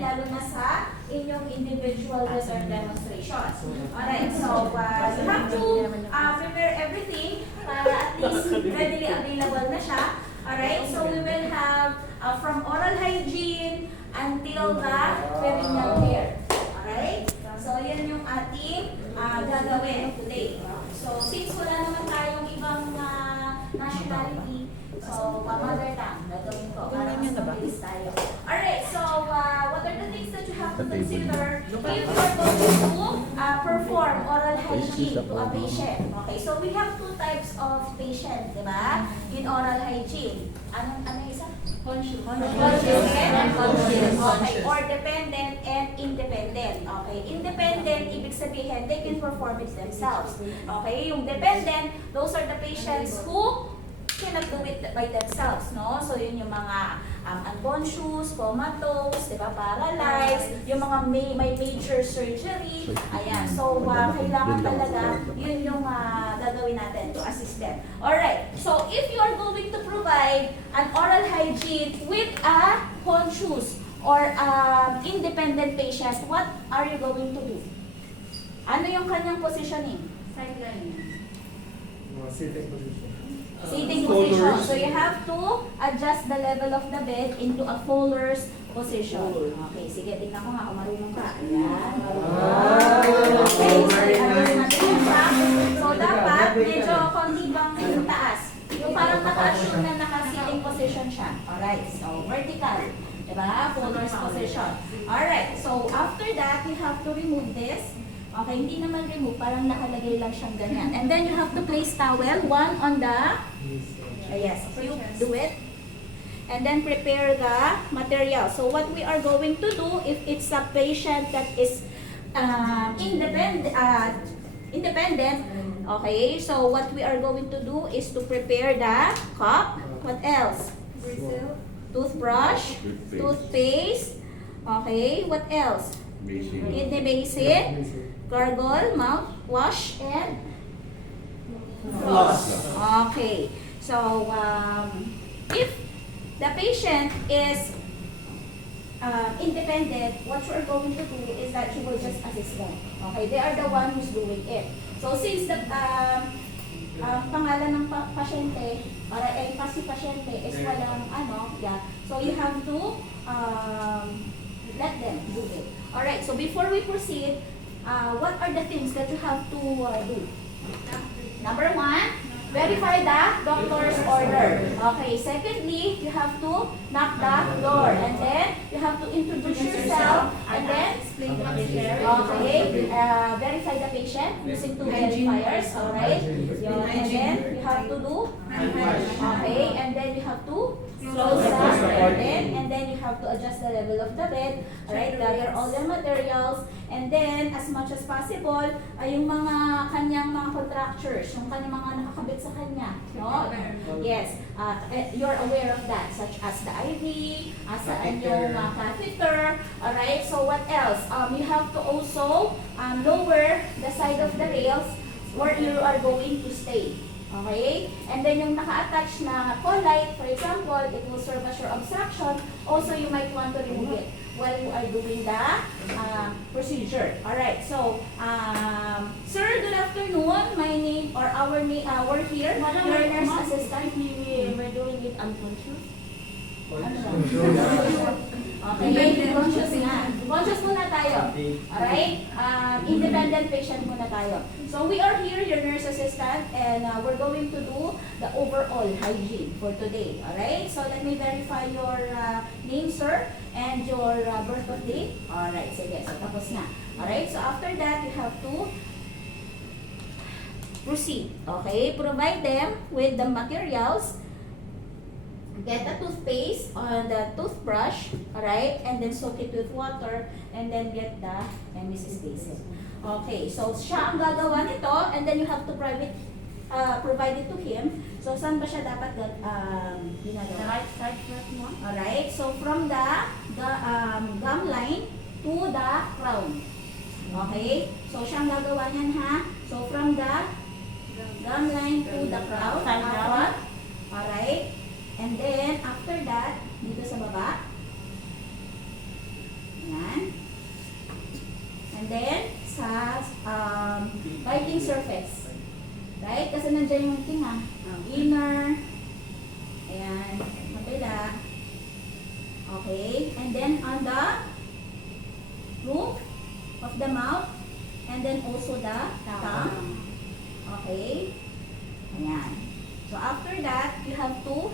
lalo na sa inyong individual written demonstrations. Alright, so you have to prepare everything para at least readily available na siya. Alright, so we will have from oral hygiene until the perineal care. Alright, so yan yung ating gagawin today. So since wala naman tayong ibang nationality, so mother tongue, gagawin ko para mas mabilis tayo. Alright, so what are the things that you have to consider if you're going to perform oral hygiene to a patient? Okay, so we have two types of patient, di ba? In oral hygiene. Ano isa? Conscious and conscious. Okay, or dependent and independent. Okay, independent, ibig sabihin, they can perform it themselves. Okay, yung dependent, those are the patients who cannot do it by themselves, no? So yun yung mga unconscious, comatose, di ba, paralyzed, yung mga may major surgery. Ayan, so kailangan talaga yun yung gagawin natin to assist them. Alright, so if you are going to provide an oral hygiene with a conscious or independent patient, what are you going to do? Ano yung kanyang positioning? Sideline. Sitting position. Sitting position. So you have to adjust the level of the bed into a Fuller's position. Okay, sige, tingnan ko nga kung marunong ka. Ayan, marunong. Okay, so i-arrange natin yung back. So dapat medyo konti bang yung taas. Yung parang naka-assume na naka-sitting position siya. Alright, so vertical. Diba? Fuller's position. Alright, so after that, you have to remove this. Okay, hindi naman remove, parang nakalagay lang siyang ganyan. And then you have to place towel, one on the, yes, you do it. And then prepare the material. So what we are going to do, if it's a patient that is independent, okay, so what we are going to do is to prepare the cup. What else? Toothbrush, toothpaste, okay, what else? Kidney basin, gargle, mouthwash, and floss. Okay. So, if the patient is independent, what you are going to do is that you will just assist them. Okay? They are the one who's doing it. So, since the pangalan ng pasyente, para kasi pasyente is walang so you have to let them do it. Alright, so before we proceed, what are the things that you have to do? Number one, verify the doctor's order. Okay, secondly, you have to knock the door. And then, you have to introduce yourself. And then, okay, verify the patient using two verifiers. Alright, and then, you have to do, okay, and then you have to close the curtain, and then you have to adjust the level of the bed, alright, gather all the materials, and then as much as possible, ay yung mga kanyang mga contractures, yung kanyang mga nakakabit sa kanya, no? Yes, you're aware of that, such as the IV, saan yung catheter, alright, so what else? You have to also lower the side of the rails where you are going to stay. Okay? And then yung naka-attach na colite, for example, it will serve as your obstruction. Also, you might want to remove it while you are doing the procedure. Alright, so, sir, good afternoon. My name, or our name, we're here. Your nurse assistant. We're doing it unconscious. Okay, conscious nga. Conscious muna tayo. Alright? Independent patient muna tayo. So we are here, your nurse assistant, and we're going to do the overall hygiene for today. Alright? So let me verify your name, sir, and your birth of date. Alright, sige. So tapos na. Alright? So after that, you have to proceed. Okay? Provide them with the materials. Get a toothpaste on the toothbrush, alright, and then soak it with water, and then get the Mrs. basin. Okay, so siya ang gagawa nito, and then you have to provide it to him. So saan ba siya dapat ginagawa? The right side mo. Alright, so from the gum line to the crown. Okay, so siya ang gagawa niyan, ha. So from the gum line to the crown. Alright. And then, after that, dito sa baba. nandiyan yung tinga. Inner. Ayan. Mabila. Okay. And then on the roof of the mouth. And then also the tongue. Okay. Ayan. So after that, you have to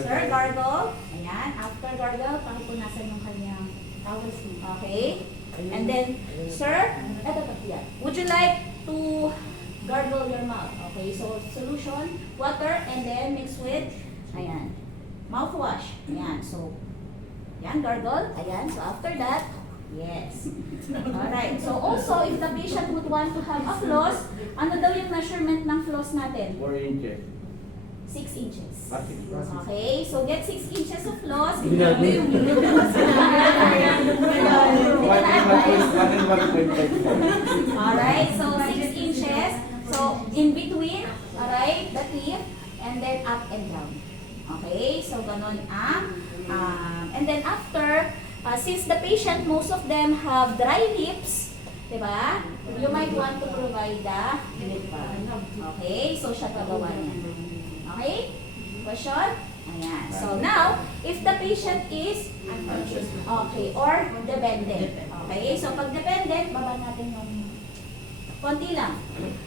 sir, gargle. Ayan. After gargle, pakipunasan yung kanyang towels. Okay. And then, sir, would you like to gargle your mouth? Okay, so solution, water, and then mix with, ayan, mouthwash. Ayan, so, ayan, gargle. Ayan, so after that, yes. Alright, so also, if the patient would want to have a floss, ano daw yung measurement ng floss natin? 4 inches. 6 inches. Bakit? Okay, so get 6 inches of floss. Alright, so 6 inches. So in between, alright, the teeth, and then up and down. Okay, so ganon ang. And then after, since the patient, most of them have dry lips, diba? You might want to provide the lip balm. Okay, so siya gagawa niya. Okay? Question? Ayan. So now, if the patient is unconscious, okay, or dependent. Okay? So pag dependent, baba natin yung konti lang.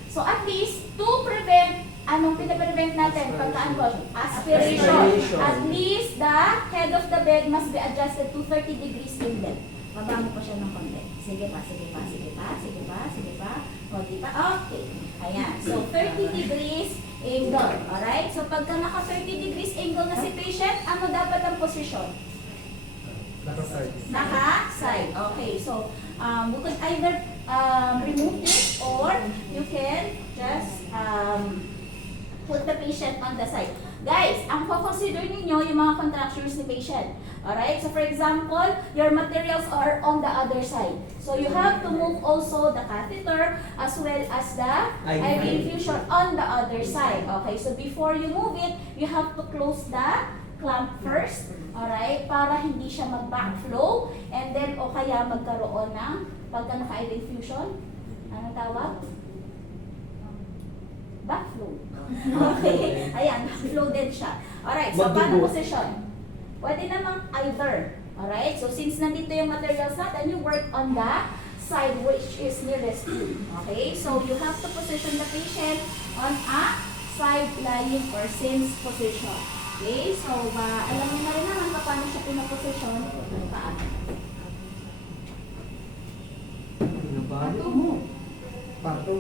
So at least, to prevent, anong pinaprevent natin pagka-unconscious? Aspiration. At least, the head of the bed must be adjusted to 30 degrees in depth. Baba mo pa siya ng konti. Sige pa, sige pa, sige pa, sige pa, sige pa. Konti pa. Okay. Ayan. So 30 degrees angle. Alright? So pagka naka 30 degrees angle na si patient, ano dapat ang posisyon? Naka-side. Naka-side. Okay. So, we could either remove this or you can just put the patient on the side. Guys, ang consider ninyo yung mga contractures ni patient. Alright? So for example, your materials are on the other side. So you have to move also the catheter as well as the IV infusion on the other side. Okay? So before you move it, you have to close the clamp first. Alright? Para hindi siya mag-backflow. And then, o kaya magkaroon ng pagka naka-IV infusion. Ano tawag? Backflow. Okay. Ayan, backflow din siya. Alright, so paano position? Pwede namang either. Alright, so since nandito yung materials natin, you work on the side which is nearest you. Okay, so you have to position the patient on a side lying or since position. Okay, so alam niyo na rin naman paano siya pinaposition. Paano? Pato mo. Pato.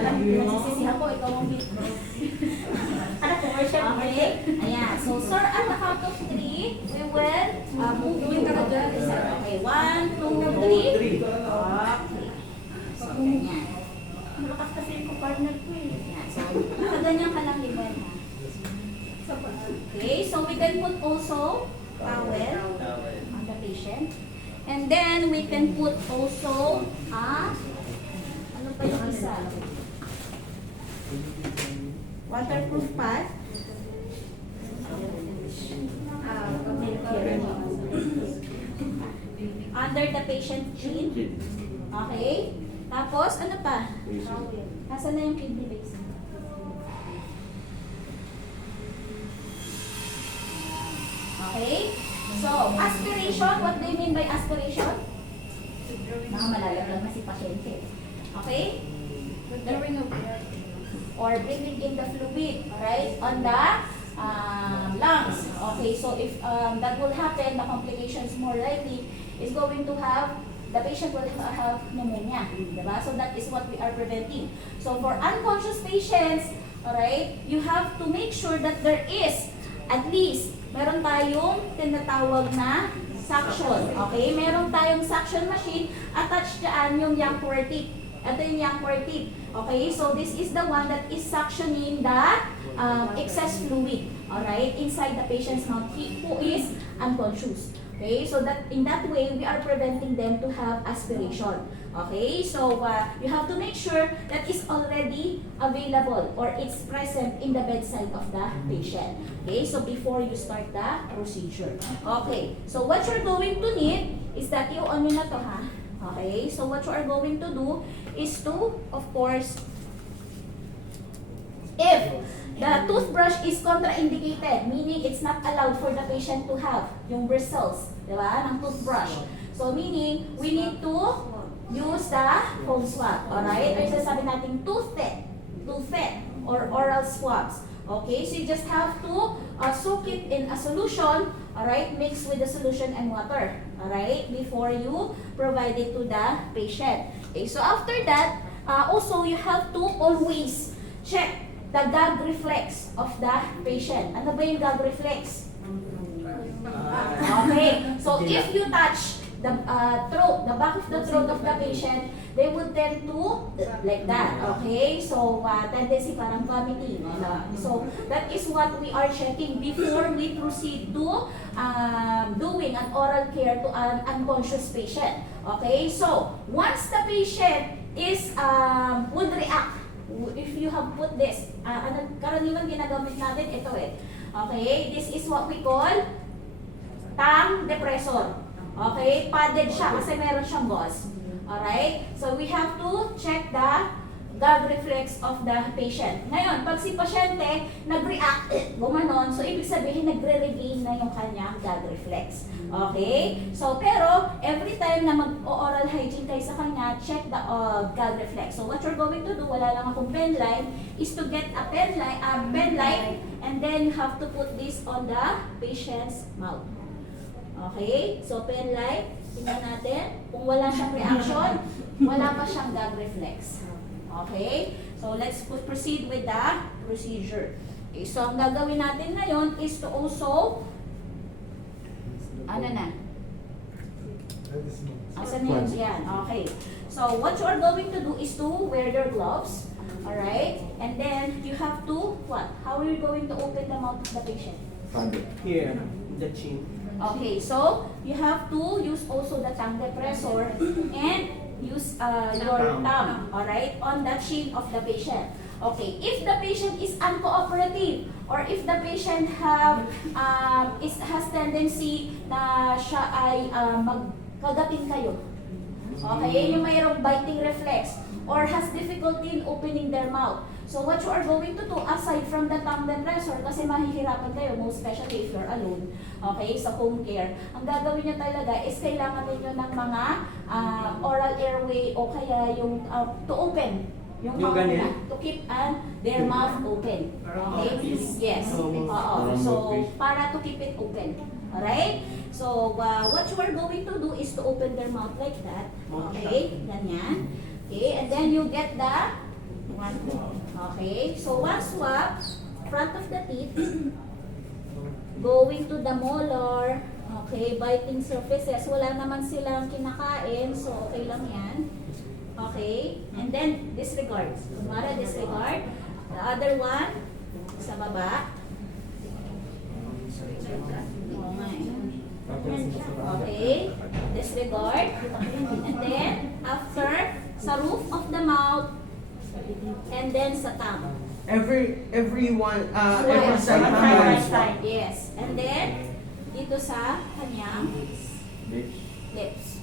Alam mo, nagsisisihan ko, ikaw ang ano, commercial? Okay. Ayan. So, sir, at the count of 3, we will move you to the side. Okay. 1, 2, 3. Okay. So, ganyan. Malakas kasi yung partner ko eh. Ayan. So, nakaganyan ka lang liban ha. Okay. So, we can put also towel on the patient. And then, we can put also ano pa yung isa? Waterproof pad. Under the patient chin. Okay? Tapos, ano pa? Nasaan na yung kidney base? Okay? So, aspiration. What do you mean by aspiration? Malalaglag na si pasyente. Okay? Withdrawing of blood. Or bringing in the fluid, right, on the lungs. Okay, so if that will happen, the complications more likely is going to have, the patient will have pneumonia. Diba? So that is what we are preventing. So for unconscious patients, alright, you have to make sure that there is at least, meron tayong tinatawag na suction. Okay, meron tayong suction machine, attached dyan yung Yankworthy. Ito yung Yankworthy. Okay, so this is the one that is suctioning the excess fluid, alright, inside the patient's mouth who is unconscious. Okay, so that in that way, we are preventing them to have aspiration. Okay, so you have to make sure that is already available or it's present in the bedside of the patient. Okay, so before you start the procedure. Okay, so what you're going to need is that you, ano na to ha? Okay, so what you are going to do is to, of course, if the toothbrush is contraindicated, meaning it's not allowed for the patient to have yung bristles, di ba, ng toothbrush. So meaning, we need to use the foam swab, alright? Or sasabi natin toothpick, or oral swabs. Okay, so you just have to soak it in a solution, alright, mix with the solution and water, alright, before you provide it to the patient. Okay, so after that, also you have to always check the gag reflex of the patient. Ano ba yung gag reflex? Okay, so if you touch the throat, the back of the throat of the patient, they would tend to like that. Okay, so tendency parang vomiting. So that is what we are checking before we proceed to doing an oral care to an unconscious patient. Okay, so once the patient is would react, if you have put this, karaniwan ginagamit natin ito eh. Okay, this is what we call tongue depressor. Okay, padded siya kasi meron siyang gauze. Alright, so we have to check the gag reflex of the patient. Ngayon, pag si pasyente nag-react, gumanon, so ibig sabihin nagre-regain na yung kanyang gag reflex. Okay? So, pero every time na mag-oral hygiene kayo sa kanya, check the gag reflex. So, what you're going to do, wala lang akong pen line, is to get a pen line, and then you have to put this on the patient's mouth. Okay? So, pen line, tingnan natin. Kung wala siyang reaction, wala pa siyang gag reflex. Okay? So, let's proceed with the procedure. Okay, so, ang gagawin natin ngayon is to also, ano na? Asan na yun? Yan. Okay. So, what you are going to do is to wear your gloves. Alright? And then, you have to, what? How are you going to open the mouth of the patient? Here, the chin. Okay, so you have to use also the tongue depressor and use your thumb, alright, on the chin of the patient. Okay, if the patient is uncooperative or if the patient has tendency na siya ay magkagatin kayo, okay, yung mayroong biting reflex or has difficulty in opening their mouth. So what you are going to do, aside from the tongue depressor, kasi mahihirapan kayo, most especially if you're alone, okay, sa home care, ang gagawin nyo talaga is kailangan ninyo ng mga oral airway o kaya yung to open yung mouth nila, to keep their mouth open. Okay? Yes. Oo. So, para to keep it open. Alright? So, what you are going to do is to open their mouth like that. Okay? Ganyan. Okay? And then you get the one. Okay? So, one swab, front of the teeth, going to the molar, okay, biting surfaces. Wala naman silang kinakain, so okay lang yan. Okay? And then, disregard. Kumara, disregard. The other one, sa baba. Okay? Disregard. And then, after, sa roof of the mouth, and then sa tongue. Every side. Yes. And then, dito sa kanyang lips.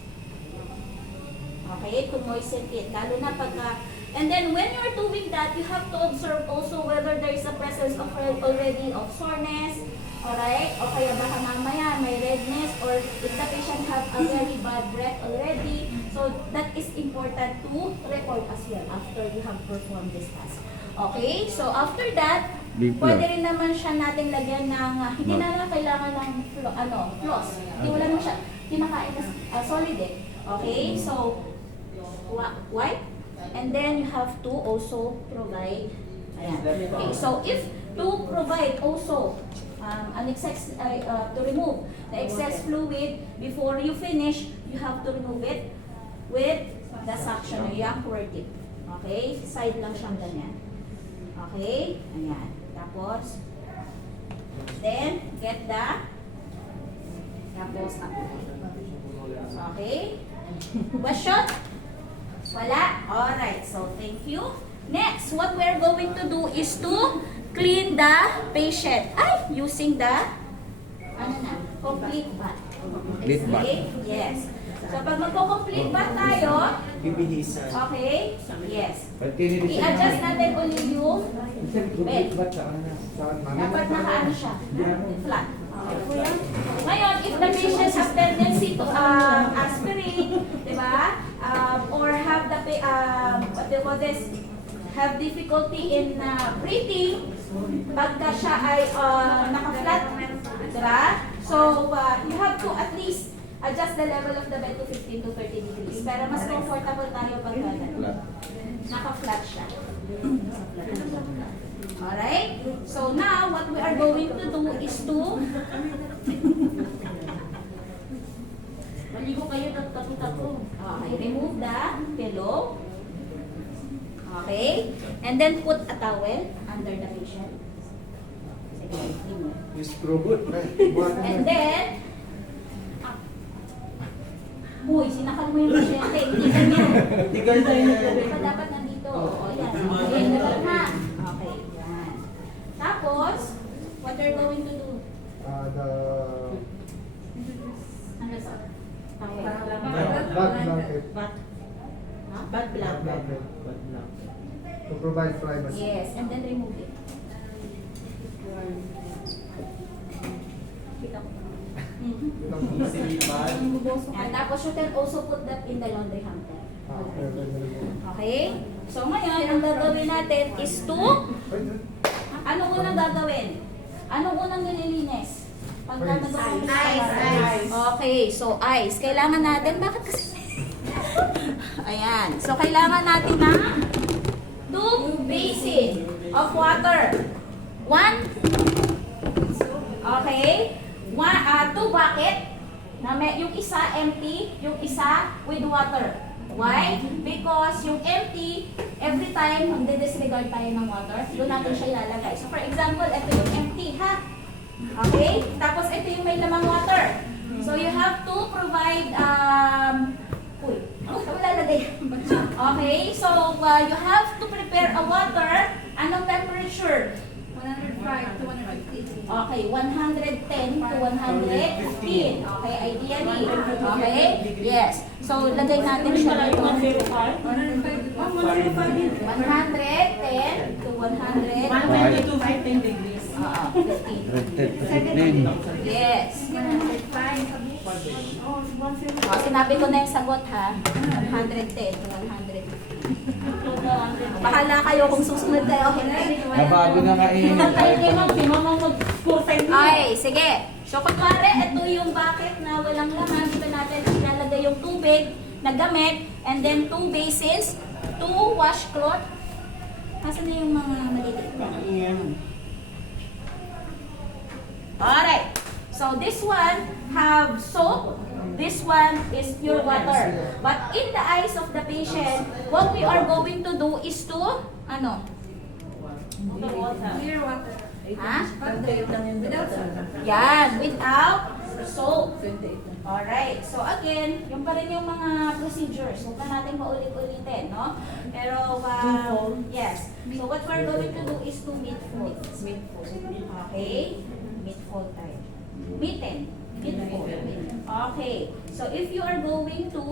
Okay, to moisten it. Lalo na pagka, and then when you're doing that, you have to observe also whether there is a presence of already of soreness, alright? O kaya baka mamaya may redness, or if the patient have a very bad breath already. So, that is important to report as well after you have performed this task. Okay, so after that, pwede rin naman siya natin lagyan ng, hindi na lang kailangan ng floss. Hindi wala naman siya kinakain na solid eh. Okay, so, wipe. And then you have to also provide, ayan. Okay, so if to provide also to remove the excess fluid before you finish, you have to remove it with the suction, yung curative. Okay, side lang siyang ganyan. Okay, ayan. Tapos, then, get the, tapos, okay. Question? Wala? Alright, so thank you. Next, what we're going to do is to clean the patient. Ay, using the, ano na? Complete bath. Complete bath. Okay? Yes. So pag magko-complete bath tayo, Bibihisan. okay? Yes. Ba't kinili siya I-adjust natin ulit yung bed. ba't saan na? Dapat nakaano siya, flat. Okay. Ngayon, if the patient has tendency to aspirate, di ba? Or have the what do you call this? Have difficulty in breathing, pagka siya ay naka-flat, di ba? So, you have to at least adjust the level of the bed to 15 to 30 degrees. Pero mas comfortable tayo pagka naka-flat siya. Alright? So now, what we are going to do is to maligo kayo ng tapo-tapo. Okay, remove the pillow. Okay? And then put a towel under the patient. Sige, remove. Use probot. And then, uy, sinakal mo yung pasyente. Hindi ganyan. Hindi ganyan. Di ba dapat nandito? O, yan. Okay, ganun ha. Okay, yan. Tapos, what you're going to do? Ano sa? Okay. Bath blanket. Bath. Ha? Bad black. Bad black. Bad black. To provide privacy. Yes, and then remove it. Kita ko. Easily bad. And tapos you can also put that in the laundry hamper. Okay? So ngayon, ang gagawin natin is to, anong unang gagawin? Anong unang nililinis? Pagka nag-focus Eyes. Okay, so eyes. Kailangan natin, bakit kasi? Ayan. So kailangan natin na 2 basin of water. 1, okay? 2 bucket na yung isa empty, yung isa with water. Why? Because yung empty, every time magde-disregard tayo ng water, doon natin siya ilalagay. So for example, ito yung empty, ha? Okay? Tapos ito yung may lamang water. So you have to provide, uy, wala lagay. Okay? So you have to prepare a water. Anong temperature? 105 to 150. Okay, 110 to 115. Okay, ideally. Okay? Yes. So, lagay natin siya dito. 110 to 100. 120 to 15 degrees. 15. Yes. Sinabi ko na yung sagot ha. 110 to 115. Bahala kayo kung susunod kayo. Nabago na nga eh. Ay, sige. So, kunwari, ito yung bucket na walang laman. Dito natin ilalagay yung tubig na gamit. And then, 2 basins, 2 washcloth. Asan na yung mga maliliit na? Alright. So, this one have soap. This one is pure water. But in the eyes of the patient, what we are going to do is to, ano? Clear water. Ha? Without soap. Yan, without soap. Alright, so again, yung pa rin yung mga procedures. Huwag na natin paulit-ulitin, no? Pero, yes. So what we're going to do is to mid-fold. Okay? Mid-fold tayo. Mitten. Mid-fold. Okay. So if you are going to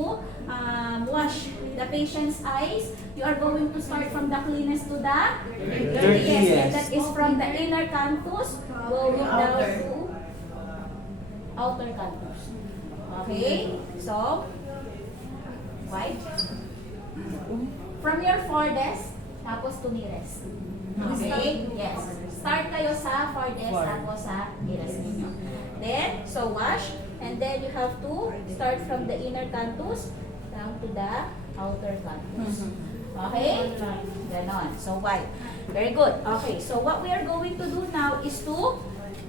wash the patient's eyes, you are going to start from the cleanest to the dirtiest. And that is from the inner canthus going down to outer canthus. Okay? So, white. From your farthest, tapos to nearest. Okay? Yes. Start kayo sa farthest, tapos sa nearest ninyo. Then, so wash. And then you have to start from the inner canthus down to the outer canthus. Okay? Ganon. So, white. Very good. Okay. So, what we are going to do now is to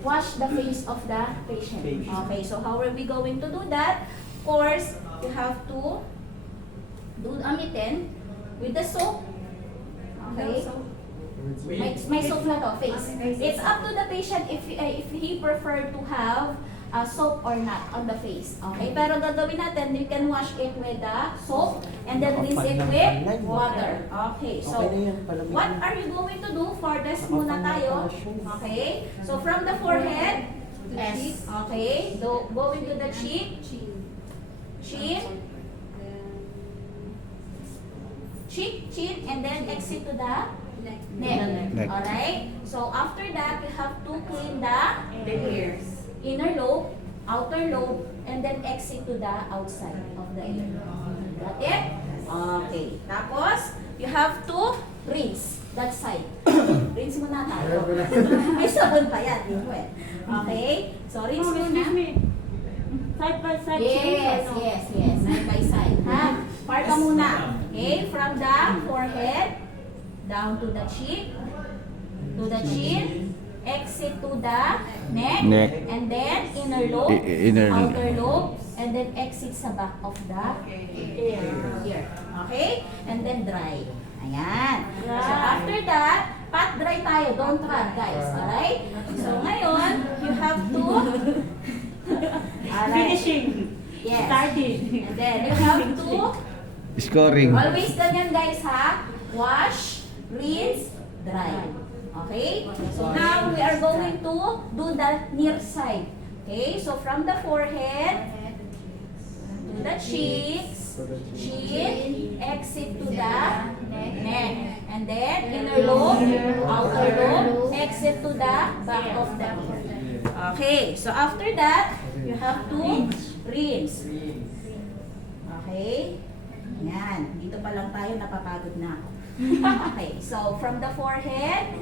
wash the face of the patient. Okay. So, how are we going to do that? Of course, you have to do a mitten with the soap. Okay? May soap na to, face. It's up to the patient if he prefer to have soap or not on the face. Okay? Pero gagawin natin, you can wash it with the soap and then rinse it with water. Okay. So, what are you going to do? Farthest muna tayo. Okay? So, from the forehead, S. Okay. Go into the cheek. Chin. Chin, and then exit to the neck. Neck. Alright? So after that, you have to clean the ears. inner lobe, outer lobe, and then exit to the outside of the ear. Got it? Okay. Tapos, you have to rinse that side. Rinse muna tayo. May sabon pa yan. Okay? So, rinse muna. Side by side. Yes. Side by side. Ha? Parta muna. Okay? From the forehead, down to the cheek, to the chin, exit to the neck, and then inner lobe, Inner- outer lobe, and then exit sa back of the ear. Okay? And then dry. Ayan. So after that, pat dry tayo. Don't run, guys. Alright? So ngayon, you have to alright. Finishing. Yes. Starting. And then you have to Scoring. always ganyan, guys, ha? Wash, rinse, dry. Okay? So now we are going to do the near side. Okay? So from the forehead to the cheeks, chin, exit to the neck. And then inner lobe, outer lobe, exit to the back of the ear. Okay? So after that, you have to rinse. Okay? Yan. Dito pa lang tayo, napapagod na ako. Okay, so from the forehead,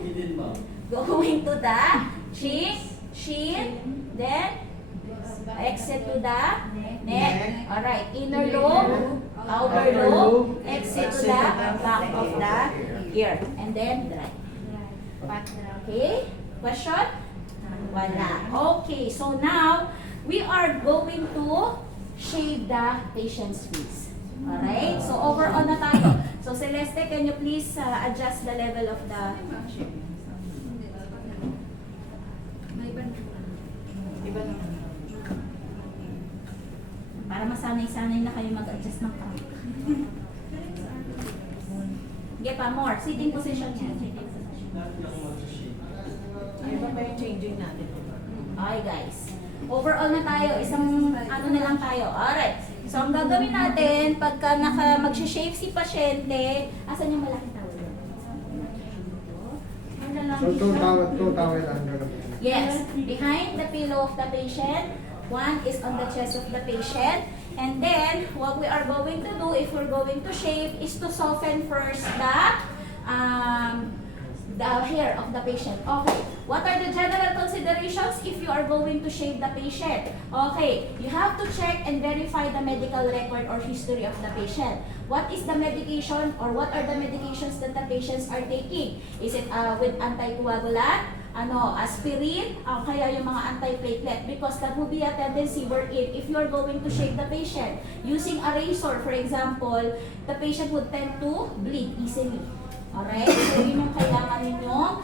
going to the cheek, chin, then exit to the neck. Alright, inner lobe, outer lobe, exit to the back of the ear. And then dry. Okay, question? Wala. Okay, so now, we are going to shave the patient's face. Alright, so overall na tayo. So Celeste, can you please adjust the level of the... Para masanay-sanay na kayo mag-adjust ng camera. Sige pa, more. Sitting position yan. Sitting position. Ano ba yung changing natin? Okay guys. Overall na tayo. Isang ano na lang tayo. Alright. So ang gagawin natin, pagka mag-shave si pasyente, asan yung malaking towel yun? Ano lang So, dito? two towel under the pillow. Yes, behind the pillow of the patient. One is on the chest of the patient. And then, what we are going to do if we're going to shave is to soften first the hair of the patient. Okay, what are the general considerations if you are going to shave the patient? Okay, you have to check and verify the medical record or history of the patient. What is the medication or what are the medications that the patients are taking? Is it with anticoagulant? Aspirin, kaya yung mga anti-platelet, because that will be a tendency wherein if you are going to shave the patient using a razor, for example, the patient would tend to bleed easily. Alright? So, yun yung kailangan ninyong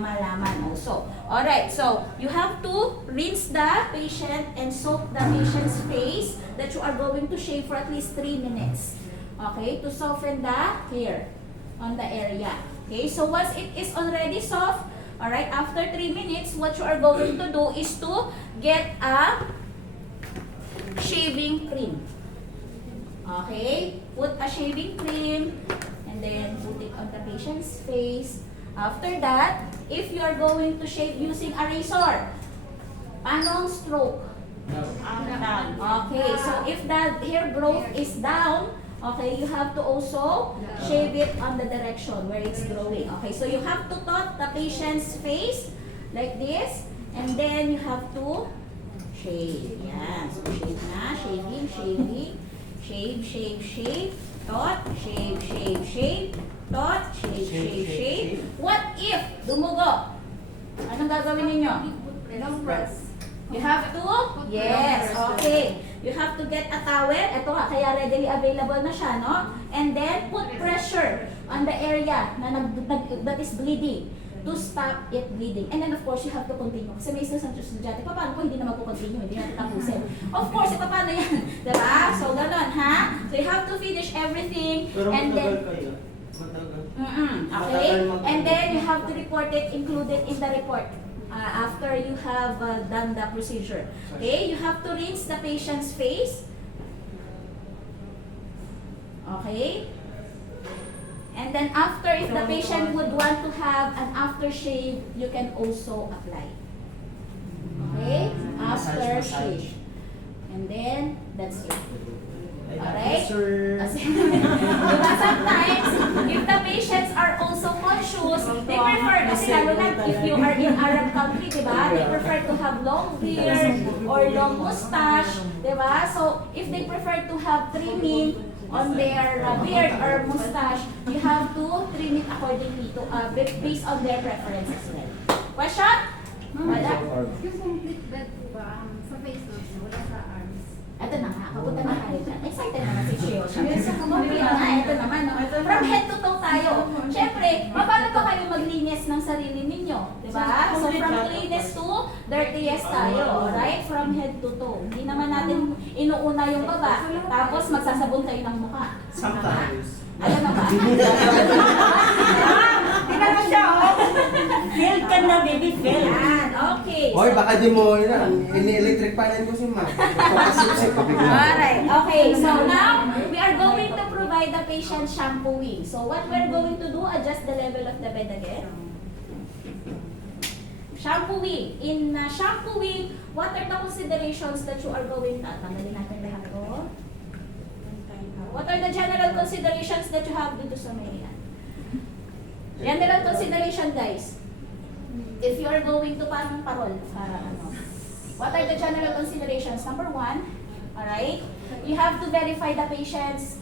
malaman also. Alright, so, you have to rinse the patient and soak the patient's face that you are going to shave for at least 3 minutes. Okay? To soften the hair on the area. Okay? So, once it is already soft, alright, after 3 minutes, what you are going to do is to get a shaving cream. Okay? Put a shaving cream and then put it on the patient's face. After that, if you are going to shave using a razor, paano ang stroke? Okay, so if the hair growth is down, okay, you have to also shave it on the direction where it's growing. Okay, so you have to touch the patient's face like this, and then you have to shave. Yan. So shave na, shaving, shave, touch, shave, touch, shave. What if dumugo? Anong gagawin ninyo? Long press. You have to? Yes, okay. You have to get a towel. Ito nga, kaya readily available na siya, no? And then, put pressure on the area that is bleeding to stop it bleeding. And then, of course, you have to continue. Kasi may isang estudyante, paano po hindi na magpo-continue? Hindi natin tapusin. Of course, paano yan? Diba? So, ganun, ha? So, you have to finish everything. Pero And then, matagal kayo. Matagal. okay? And then, you have to report it included in the report. after you have done the procedure. Okay, you have to rinse the patient's face. Okay? And then after, if the patient would want to have an aftershave, you can also apply. Okay? After shave. And then, that's it. Alright? Kasi, diba sometimes, if the patients are also conscious, they prefer, kasi lalo na if you are in Arab country, diba? They prefer to have long beard or long mustache, diba? So, if they prefer to have trimming on their beard or mustache, you have to trim it accordingly to, based on their preference as well. Question? Wala? Yung complete bed po ba, sa face mask, wala sa arms? Ito na nga, kapunta na tayo dyan. Excited naman si Shio. Complete na, ito naman. No? From head to toe tayo. Siyempre, paano pa kayo maglinis ng sarili ninyo? Diba? So, from cleanest to dirtiest tayo. Alright? From head to toe. Hindi naman natin inuuna yung baba, tapos magsasabon tayo ng mukha. Sometimes. Alam na ba? Di ba naman siya, oh? Fail ka na, baby, fail. Yan, okay. Hoy, baka di mo yun. Ini-electric panel ko si Ma. Alright, okay. So now, we are going to provide the patient shampooing. So what we're going to do, adjust the level of the bed again. Shampooing. In shampooing, what are the considerations that you are going to... Tanggalin natin lahat ko. What are the general considerations that you have dito sa may yan? General consideration, guys. If you are going to parang parol, para ano. What are the general considerations? Number one, alright, you have to verify the patient's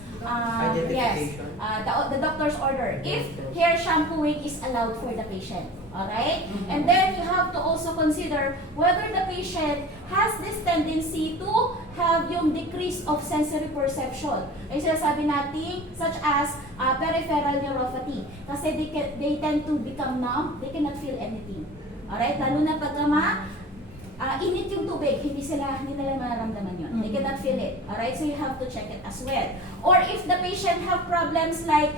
yes, the doctor's order. If hair shampooing is allowed for the patient. Alright? And then you have to also consider whether the patient has this tendency to have yung decrease of sensory perception. Ay sinasabi natin, such as peripheral neuropathy. Kasi they tend to become numb, they cannot feel anything. Alright? Lalo na pag init yung tubig, hindi nila mararamdaman yun. They cannot feel it. Alright? So you have to check it as well. Or if the patient have problems like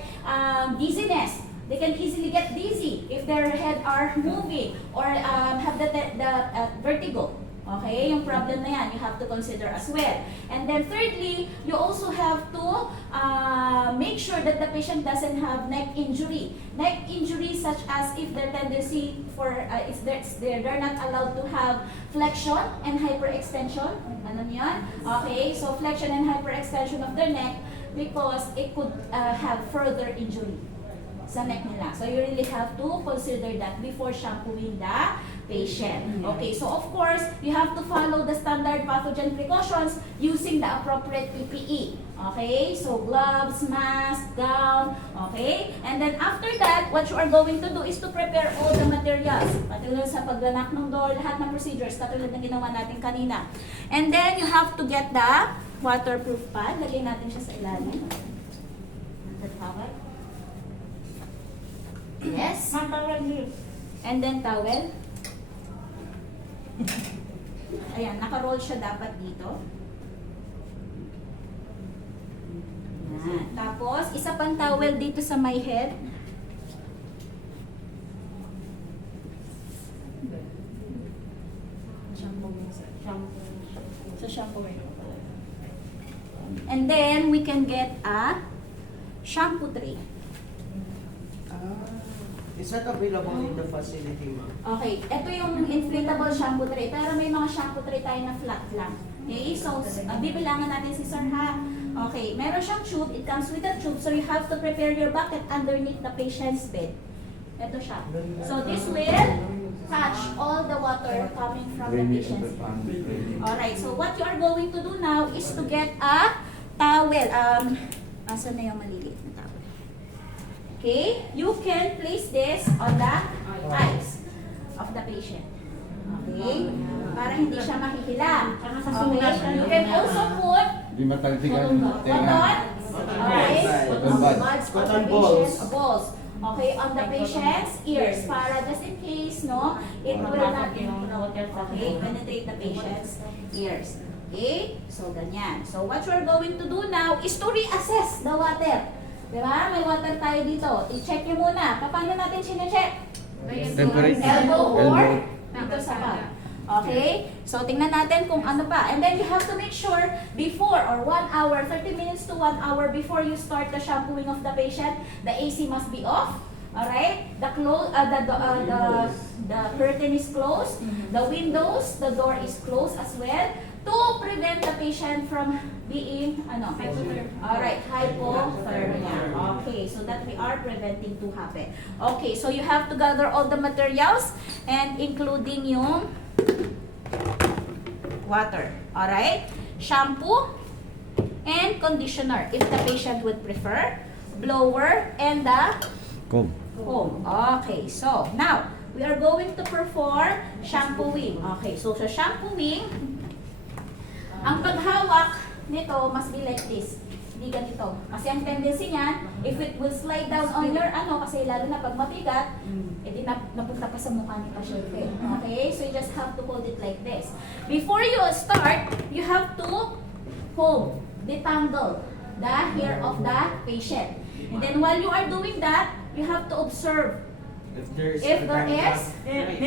dizziness, they can easily get dizzy if their head are moving or have the vertigo. Okay, yung problem na yan, you have to consider as well. And then thirdly, you also have to make sure that the patient doesn't have neck injury. Neck injury such as if their tendency for, they're not allowed to have flexion and hyperextension. Ano yan? Okay, so flexion and hyperextension of their neck because it could have further injury sa neck nila. So you really have to consider that before shampooing the patient. Okay, so of course, you have to follow the standard pathogen precautions using the appropriate PPE. Okay, so gloves, mask, gown, okay? And then after that, what you are going to do is to prepare all the materials. Katulad sa paglanak ng door, lahat ng procedures, katulad ng ginawa natin kanina. And then you have to get the waterproof pad. Lagyan natin siya sa ilalim. The towel. Yes. And then towel. Ayan, naka-roll siya dapat dito. Ayan. Tapos, isa pang towel dito sa my head. Sa shampoo. And then, we can get a shampoo tray. Is that available in the facility, ma'am? Okay, ito yung inflatable shampoo tray. Pero may mga shampoo tray tayo na flat lang. Okay, so bibilangan natin si Sir ha. Okay, meron siyang tube. It comes with a tube. So you have to prepare your bucket underneath the patient's bed. Ito siya. So this will catch all the water coming from the patient's bed. Alright, so what you are going to do now is to get a towel. Asan na yung maliliit na towel? Okay, you can place this on the eyes of the patient. Okay, para hindi siya mahihila. Okay, you can also put Di matagtigan. cotton, alright, Cotton balls. balls. Okay, on the patient's ears para just in case, no, it will not penetrate the patient's ears. Okay, so ganyan. So what you're going to do now is to reassess the water. Diba? May water tayo dito. I-check nyo muna. Paano natin sine-check? Temperature. Elbow or dito sa bag. Okay? So, tingnan natin kung ano pa. And then, you have to make sure before or 1 hour, 30 minutes to 1 hour before you start the shampooing of the patient, the AC must be off. Alright? The curtain is closed. The windows, the door is closed as well to prevent the patient from being, alright, hypothermia. Okay, so that we are preventing to happen. Okay, so you have to gather all the materials and including yung water. Alright? Shampoo and conditioner if the patient would prefer. Blower and the Comb. comb. Okay, so now we are going to perform shampooing. Okay, so sa shampooing, ang paghawak nito must be like this. Hindi ganito. Kasi ang tendency niyan, if it will slide down on your kasi lalo na pag mabigat, edi napunta pa sa mukha ni pasyente. Okay? So you just have to hold it like this. Before you start, you have to comb, detangle the hair of the patient. And then while you are doing that, you have to observe If there's if a there ganglia,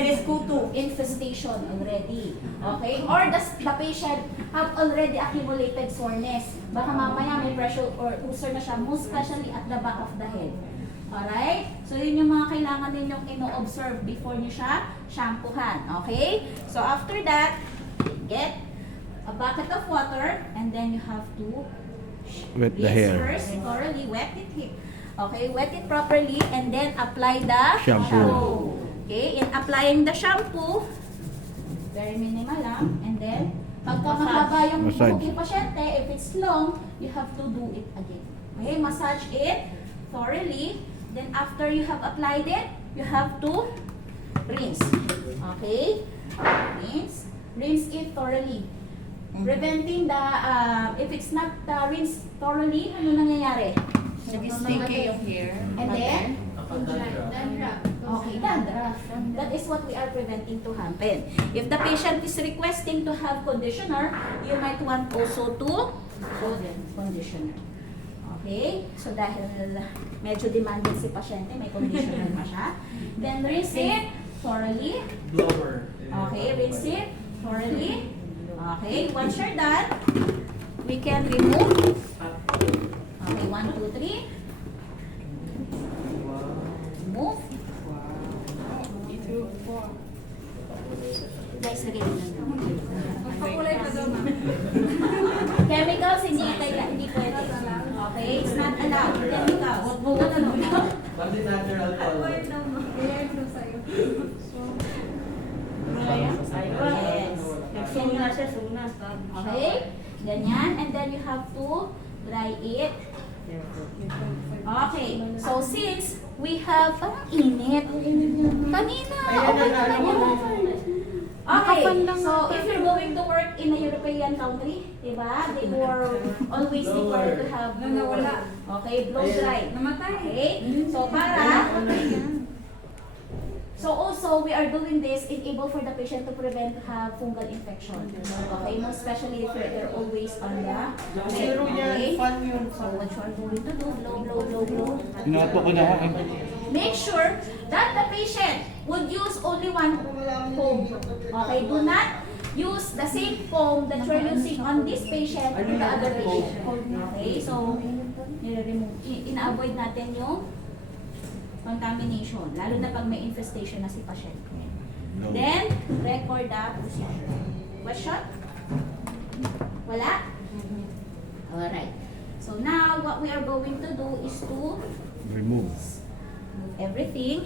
is kutu infestation already. Okay? Or the patient have already accumulated soreness. Baka mamaya may pressure or ulcer na siya, most especially at the back of the head. Alright? So yun yung mga kailangan ninyong ino-observe before nyo siya shampoohan. Okay? So after that, get a bucket of water and then you have to Wet the hair. first thoroughly wet it here. Okay, wet it properly and then apply the Shampoo. Okay, in applying the shampoo, very minimal lang. And then, pagka mahaba yung Massage. buhok ni pasyente, if it's long, you have to do it again. Okay, massage it thoroughly. Then after you have applied it, you have to rinse. Okay, rinse it thoroughly. Preventing the, if it's not rinsed thoroughly, ano nangyayari? Nag-sticky yung hair. And then, Dandruff. okay, dandruff. That is what we are preventing to happen. If the patient is requesting to have conditioner, you might want also to put conditioner. Okay? So dahil medyo demanding si pasyente, may conditioner pa siya. Then rinse it thoroughly. blower. Okay, rinse it thoroughly. Okay, once you're done, we can remove. Okay, 1, 2, 3. Remove. Nice, lagay mo lang. Pakulay pa daw, ma'am. Chemicals, hindi pwede. Okay, it's not allowed. Chemicals. No. Pati natural color. Wait daw, ma'am. Kaya ito sa'yo. Yes. Nagsuna siya, suna. Okay, ganyan. And then you have to dry it. Okay, so since we have, parang init. Kanina, okay na lang. Okay, so if you're going to work in a European country, diba? They were always required to have Nawala. okay, blow dry. Namatay. Okay, so so also we are doing this enable for the patient to prevent have fungal infection. Okay, most especially if they're always on the Pero yan, fun yun. So what you are going to do, blow. Inato ko na ako. Make sure that the patient would use only one comb. Okay, do not use the same comb that you're using on this patient to the other patient. Okay, so ina-avoid natin yung contamination, lalo na pag may infestation na si pasyente. Then, record the procedure. Question? Wala? Alright. So now, what we are going to do is to Remove. move everything.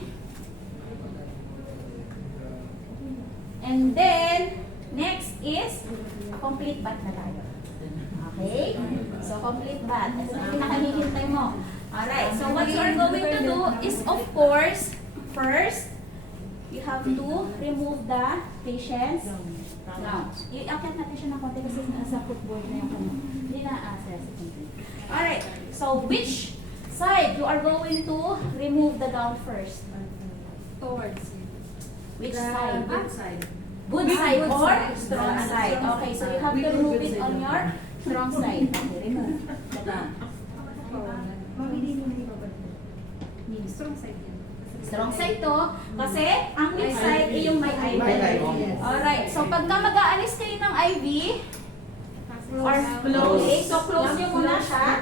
And then, next is complete bath na tayo. Okay? So, complete bath. Ito na pinakahihintay mo. Alright, so what you are going to do is, of course, first, you have to remove the patient's gown. I-akit natin siya ng konti kasi nasa footboard na yung kanya. Hindi na access. Alright, so which side you are going to remove the gown first? Towards you. Which The side? good side. Good side Good or side. strong side? Okay, so you have to remove it on your strong side. Okay, remove the gown. Ma'am, hindi mo na ibabalik. Strong side yan. Kasi Strong side to, kasi ang weak side ay yung may IV. May IV. Alright, so pagka mag-aalis kayo ng IV, or Close. okay, so close nyo muna siya.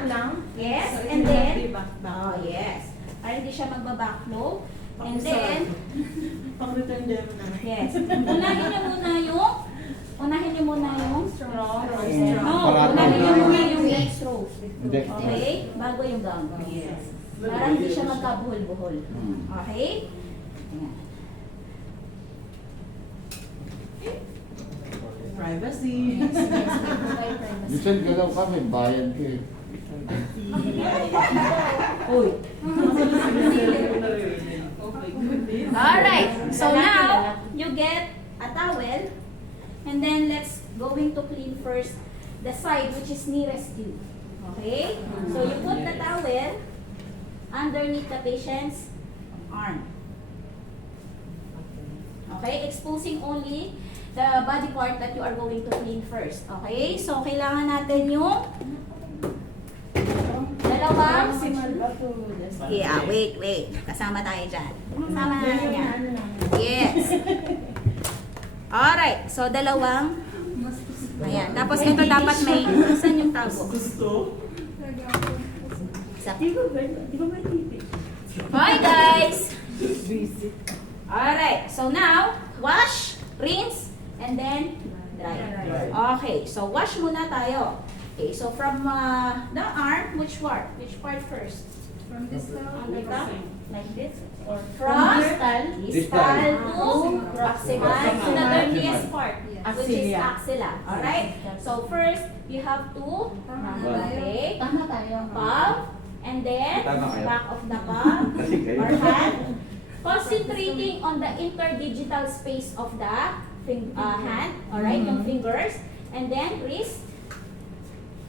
Yes, and then, oh yes, para hindi siya magba-backflow. And then, Pang-return demo na. yes, unahin nyo muna yung strong. No, Parato. unahin nyo muna yung dextrose. Hindi. Okay, bago yung down. Yes. Para hindi siya magkabuhol-buhol. Okay? Ayan. Privacy. Minsan galaw kami, bayad ka eh. Uy. Alright, so now, you get a towel, and then let's going to clean first the side which is nearest you. Okay? So you put the towel underneath the patient's arm. Okay? Exposing only the body part that you are going to clean first. Okay? So kailangan natin yung dalawang yeah, wait. Kasama tayo dyan. Kasama natin yan. Yes. Alright. So, dalawang. Ayan. Tapos, ito dapat may, saan yung tabo? Sa- Hi, guys! Alright. So, now, wash, rinse, and then dry. Okay. So, wash muna tayo. Okay. So, from the arm, which part? Which part first? From this On the top, like this, or From distal to proximal to the dirtiest part, which is axilla. Alright? So first, you have to, okay, tama tayo, palm, and then back of the palm, or hand, concentrating on the interdigital space of the hand, alright, yung fingers, and then wrist,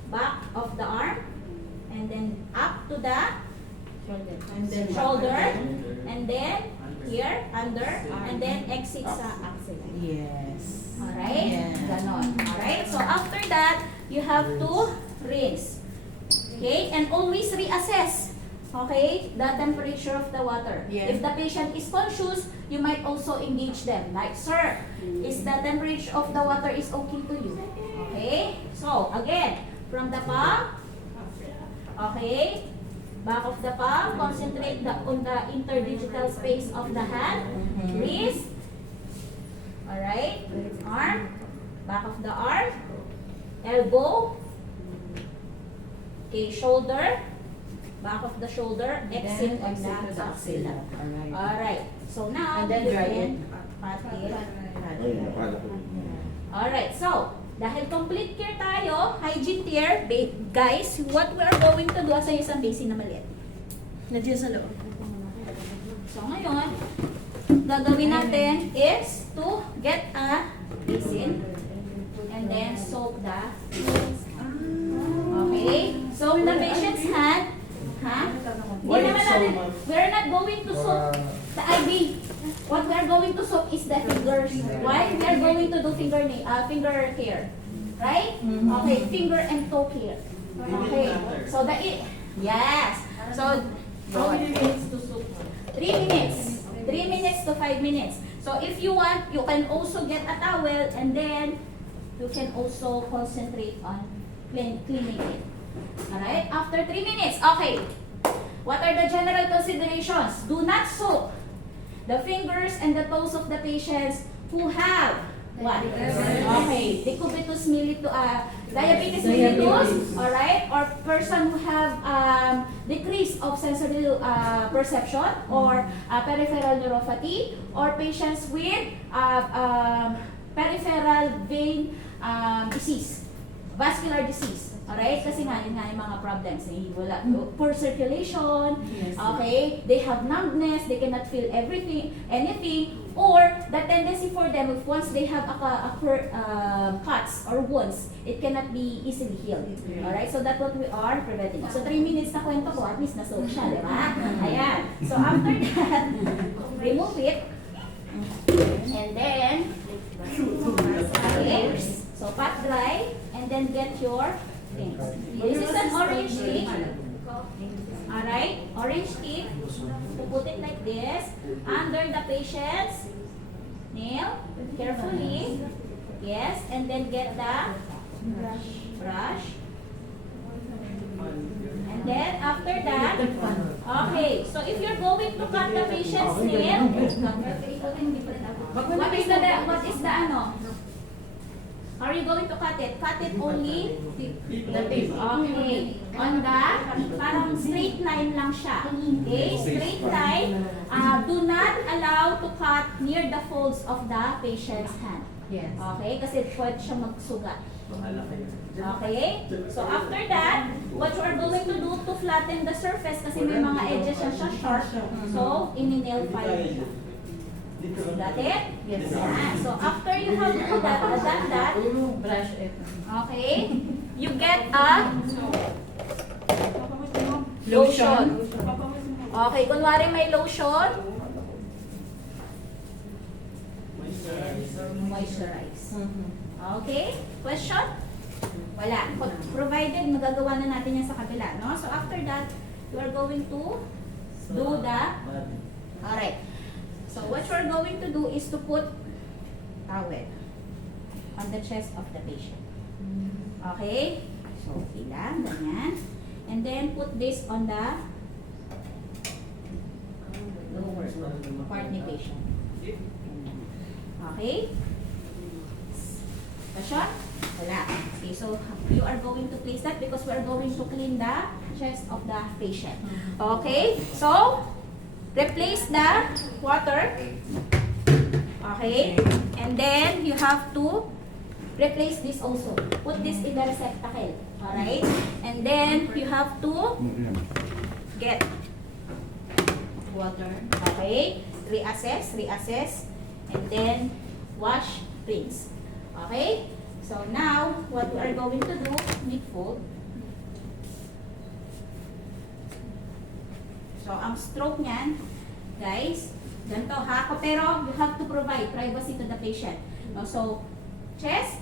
back of the arm, and then up to the shoulder, and then here, under, and then exit sa axilla. Yes. Alright? Yeah. Ganon. Alright? So after that, you have to rinse. Okay? And always reassess. Okay? The temperature of the water. Yeah. If the patient is conscious, you might also engage them. Like, sir, is the temperature of the water is okay to you? Okay? So, again, from the palm, okay? Back of the palm, concentrate on the interdigital space of the hand, wrist, alright, arm, back of the arm, elbow, okay, shoulder, back of the shoulder, exit of the axilla. Alright, so now, And then you dry can it. pat it. Ay, nakala ko. Alright, so, dahil complete care tayo, hygiene care, guys, what we are going to do, asa yung isang basin na maliit. Nandiyan sa loob. So, ngayon, gagawin natin is to get a basin and then soak the okay? Soak the patient's hand. Ha? Why Hindi naman it's so natin, much? we're not going to soak the IV. What we are going to soak is the fingers. Why? We are going to do finger care. Right? Okay, finger and toe care. Okay. So yes. So how many minutes to soak? 3 minutes. 3 minutes to 5 minutes. So if you want, you can also get a towel and then you can also concentrate on cleaning it. Alright? After 3 minutes. Okay. What are the general considerations? Do not soak the fingers and the toes of the patients who have what? Okay. Decubitus mellitus, diabetes mellitus, alright? Or person who have decrease of sensory perception or peripheral neuropathy, or patients with peripheral vein disease, vascular disease. Alright? Kasi nga, yun nga yung mga problems. Wala, poor circulation, okay? They have numbness, they cannot feel anything, or the tendency for them, if once they have cuts or wounds, it cannot be easily healed. Alright? So that's what we are preventing. So 3 minutes na kwento ko, at least nasoak siya, di ba? Ayan. So after that, remove it. And then, okay, so pat dry, and then get your things. This is an orange ink. Alright, orange tip. To put it like this. Under the patient's nail. Carefully. Yes, and then get the brush. And then after that, okay, so if you're going to cut the patient's nail, what is the ano? How are you going to cut it? Cut it only the tip. Okay. On the parang straight line lang siya. Okay? Straight line. Do not allow to cut near the folds of the patient's hand. Yes. Okay? Kasi pwede siya magsugat. Okay? So after that, what you are going to do to flatten the surface kasi may mga edges siya sharp. So, in-nail file siya. Got it? Yes. Yeah. So after you have done that, Brush it. okay, you get a lotion. Okay, kunwari may lotion, moisturize. Okay? Question? Wala. Provided magagawa na natin yan sa kabila, no? So after that, you are going to do the, alright. So what you are going to do is to put towel on the chest of the patient. Okay? So ilang, ganyan. And then put this on the lower part ni patient. Okay? Question? Wala. Okay, so you are going to place that because we are going to clean the chest of the patient. Okay? So, replace the water. Okay? And then, you have to replace this also. Put this in the receptacle. Alright? And then, you have to get water. Okay? Reassess. And then, wash, rinse. Okay? So, now, what we are going to do, mid-fold. So, ang stroke niyan, guys, ganito ha. Pero, you have to provide privacy to the patient. No? So, chest.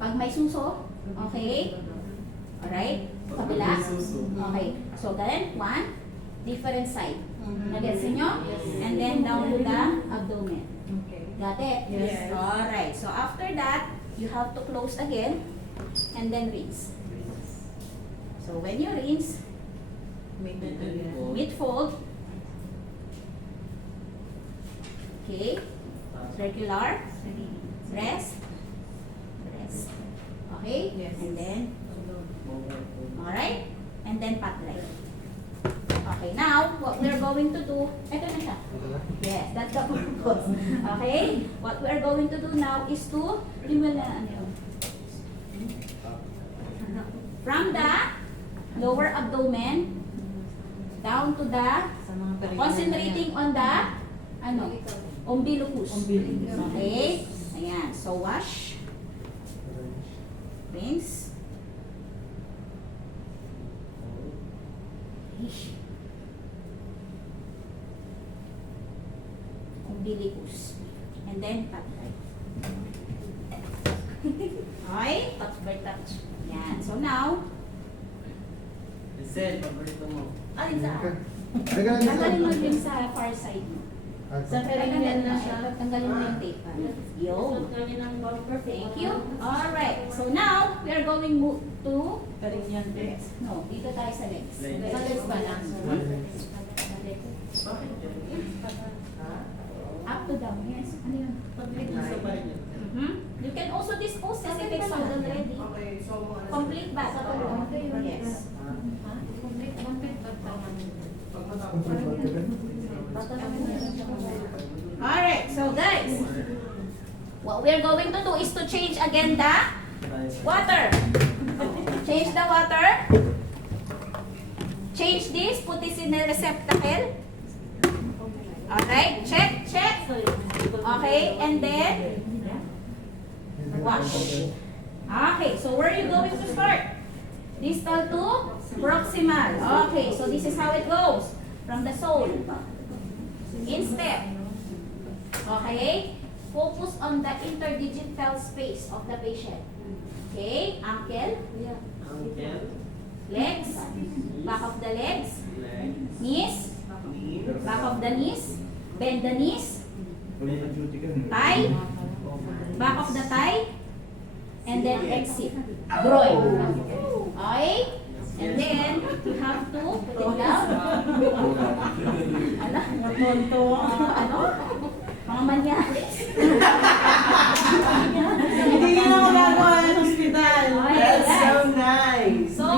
Pag may suso, okay? Alright? Kabila. Okay. So, then, one, different side. Nagets niyo? And then, down to the abdomen. Okay. Got it? Yes. Alright. So, after that, you have to close again, and then rinse. So, when you rinse, mid-fold. Okay. Circular. Rest. Okay. Yes. And then, alright. And then pat leg. Okay. Now, what we're going to do, ito na siya. Yes, that's the purpose. Okay. What we're going to do now is to, from the lower abdomen, down to the, concentrating on the, umbilicus. Okay? Ayan. So, wash. Rinse. Umbilicus. And then, pat right. Okay? Touch by touch. Yan. So, now, Lisel, paborito mo. alin saan? Teka lang, Tanggalin mo yung sa far side mo. Sa perineal na siya. Tanggalin mo yung tape. Yo. Thank you. Alright. So now, we are going to Perineal legs. No, dito tayo sa legs. Legs. Sa legs pa lang. Bakit yan? Up to down. Yes. Ano yun? Gusto pa rin yan. You can also dispose kasi fixed on already. Complete bath. Yes. Alright, so guys, what we are going to do is to change again the water. Change the water. Change this, put this in the receptacle. Alright, check. Okay, and then wash. Okay, so where are you going to start? Distal to proximal. Okay, so this is how it goes. From the sole. Instep. Okay? Focus on the interdigital space of the patient. Okay? Ankle. Ankle. legs, back of the legs, knees, back of the knees, bend the knees, thigh, back of the thigh, and then exit. Groin. Okay? And then, you have to put it down. Ano? Natonto. Ano? Mga manyaris. Hindi nga na magagawa sa hospital. That's so nice. So,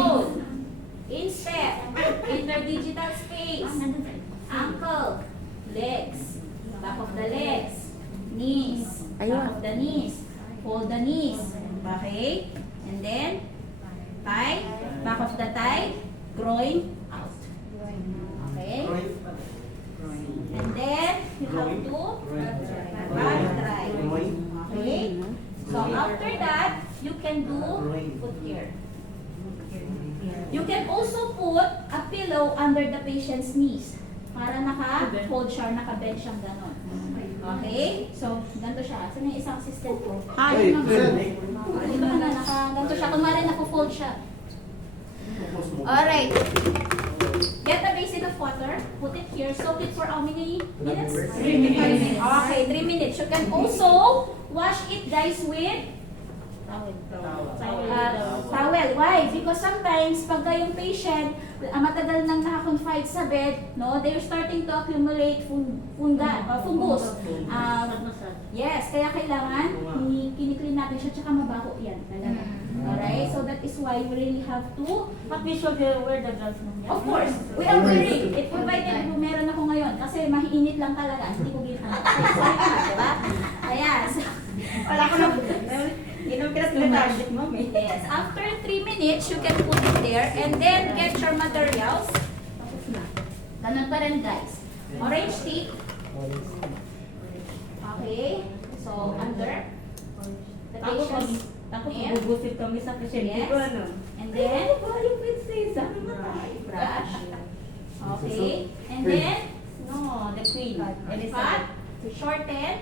instep, interdigital space, ankle, legs, back of the legs, knees, back of the knees, fold the knees, okay? And then, thigh, back of the thigh, groin, out. Okay? And then, you have to back dry. Okay? So, after that, you can do foot care. You can also put a pillow under the patient's knees para naka-fold siya, naka-bend siyang ganon. Okay? So, ganito siya. Saan yung isang assistant ko? Hey, friend. Dito ka na, ganito siya. Kunwari, naka-fold siya. Alright. Get a basin of water. Put it here. Soak it for how many minutes? 3 minutes. Okay, 3 minutes. You can also wash it, guys, with towel. Why? Because sometimes, pag yung patient, matagal nang naka-confine sa bed, no, they're starting to accumulate fungus. Yes, kaya kailangan kiniklin natin siya, tsaka mabaho yan talaga. Alright? So that is why we really have to, But we should wear the gloves mo. of course, we are wearing it, provided meron ako ngayon, kasi mahiinit lang talaga, hindi ko ginagawa. Sorry ka, diba? Ayan. So, Wala ko na. Inom ka na target mo, eh. yes, after 3 minutes, you can put it there, and then get your materials. Ganun pa rin, guys. Orange stick. Okay. So, under the patient's Tapos nail. magugusit kami sa pasyente ko, ano? And then, yung prinsesa. brush. Okay. And then, No, the queen. cut, shorten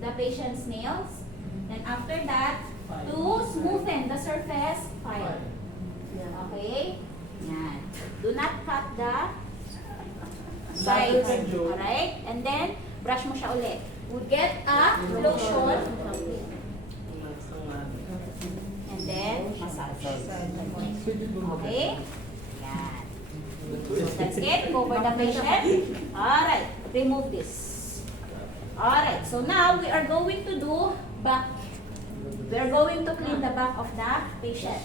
the patient's nails. Then after that, to smoothen the surface, file. Okay? Yan. Do not cut the sides. Alright? And then, brush mo siya ulit. We'll get a lotion. And then, massage. Okay? Yan. That's it. Cover the patient. Alright. Remove this. Alright. So now, we are going to do back. We are going to clean the back of the patient.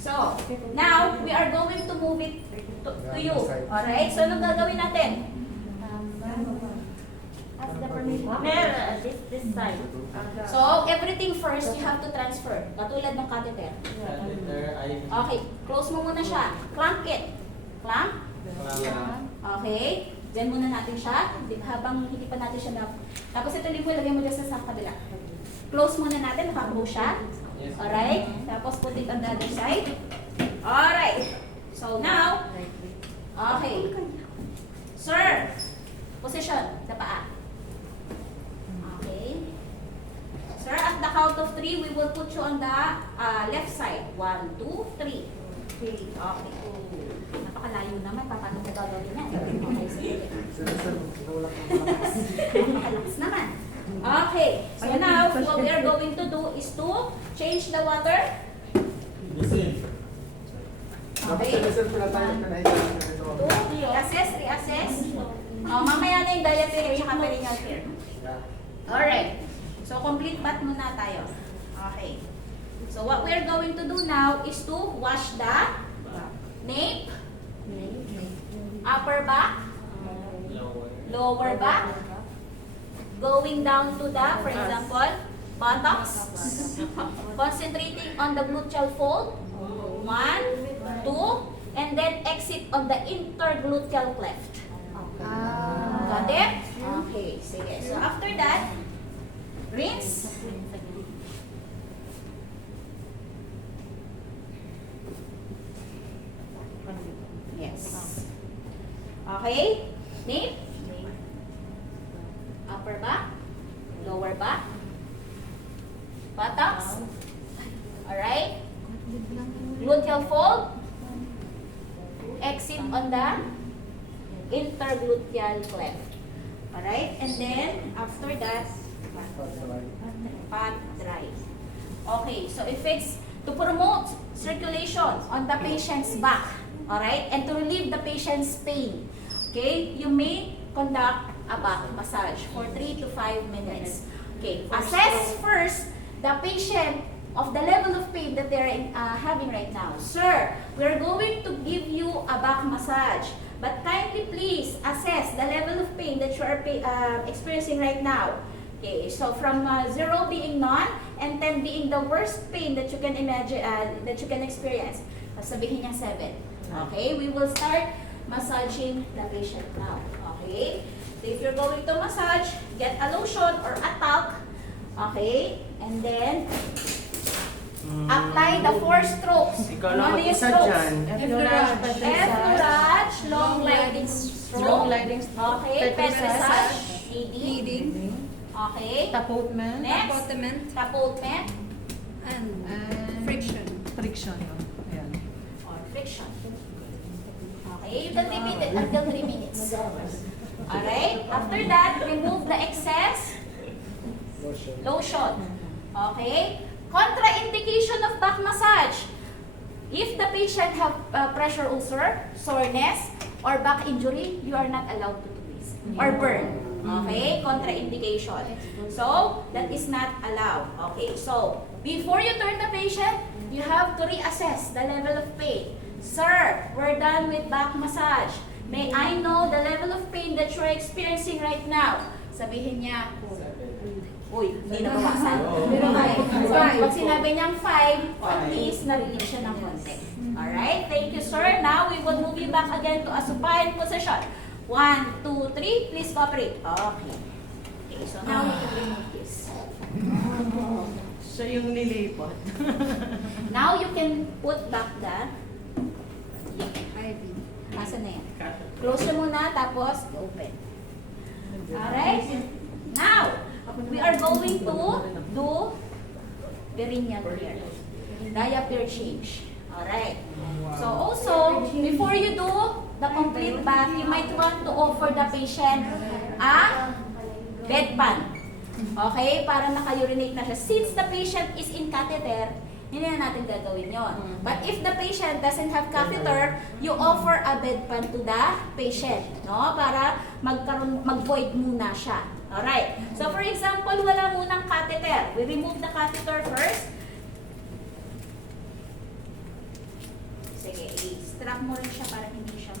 So, now, we are going to move it to you. Alright? So, anong gagawin natin? Ask the permission. This side. So, everything first, you have to transfer. Katulad ng catheter. Okay, close mo muna siya. Clamp it. Clamp. Okay. Diyan muna natin siya. Habang hindi pa natin siya na... Tapos ito lipo, ilagay mo dyan sa kabila. Close muna natin, nakabuo siya. Alright. Tapos put it on the other side. Alright. So now, okay. Sir, position, sa paa. Okay. Sir, at the count of 3, we will put you on the left side. 1, 2, 3. Okay. Napakalayo naman. Paano mo gagawin yan? Okay, sige. Napakalakas naman. Okay. So now, what we are going to do is to change the water. Okay. Reassess. Mamaya na yung diaper at perineal care. Alright. So, complete bath muna tayo. Okay. So, what we are going to do now is to wash the nape, upper back, lower back, going down to the, for example, buttocks, concentrating on the gluteal fold, 1, 2, and then exit on the intergluteal cleft. Got it? Okay, sige. So after that, rinse. Yes. Okay? Nape. Upper back. Lower back. Buttocks. Alright? Gluteal fold. on the intergluteal cleft. Alright? And then, after that, pat dry. Okay, so if it's to promote circulation on the patient's back, alright, and to relieve the patient's pain, okay, you may conduct a back massage for 3 to 5 minutes. Okay, assess first the patient of the level of pain that they're having right now. Sir, we're going to give you a back massage, but kindly please assess the level of pain that you are experiencing right now. Okay, so from 0 being none and 10 being the worst pain that you can imagine, that you can experience. Sabihin niya 7. Okay, we will start massaging the patient now. Okay, so if you're going to massage, get a lotion or a talc. Okay, and then apply the 4 strokes. Ikaw lang Only mag-isa strokes. dyan. F-Raj, long gliding stroke. Long gliding stroke. Okay, pet massage. Leading. Okay. Tapotment. Next. Tapotment. And And friction. friction. Ayan. Or friction. Okay, you can repeat it until 3 minutes. Alright, after that, remove the excess lotion. Okay, contraindication of back massage. If the patient have pressure ulcer, soreness, or back injury, you are not allowed to do this. Or burn. Okay, contraindication. So, that is not allowed. Okay, so, before you turn the patient, you have to reassess the level of pain. Sir, we're done with back massage. May I know the level of pain that you're experiencing right now? Sabihin niya, uy, hindi na bawasan. Okay. So, pag sinabi niyang 5, at least na-release siya ng konti. Alright, thank you sir. Now, we will move you back again to a supine position. 1, 2, 3, please cooperate. Okay. Okay, so now we can remove this. Siya yung nilipot. Now, you can put back the IV. Asan na yan? Close nyo muna, tapos open. Alright? Now, we are going to do perineal care. Diaper change. Alright. So also, before you do the complete bath, you might want to offer the patient a bedpan. Okay? Para naka-urinate na siya. Since the patient is in catheter, hindi na natin gagawin yon. But if the patient doesn't have catheter, you offer a bedpan to the patient, no? Para mag-void muna siya. Alright. So for example, wala munang catheter. We remove the catheter first. Sige, i-strap mo rin siya para hindi siya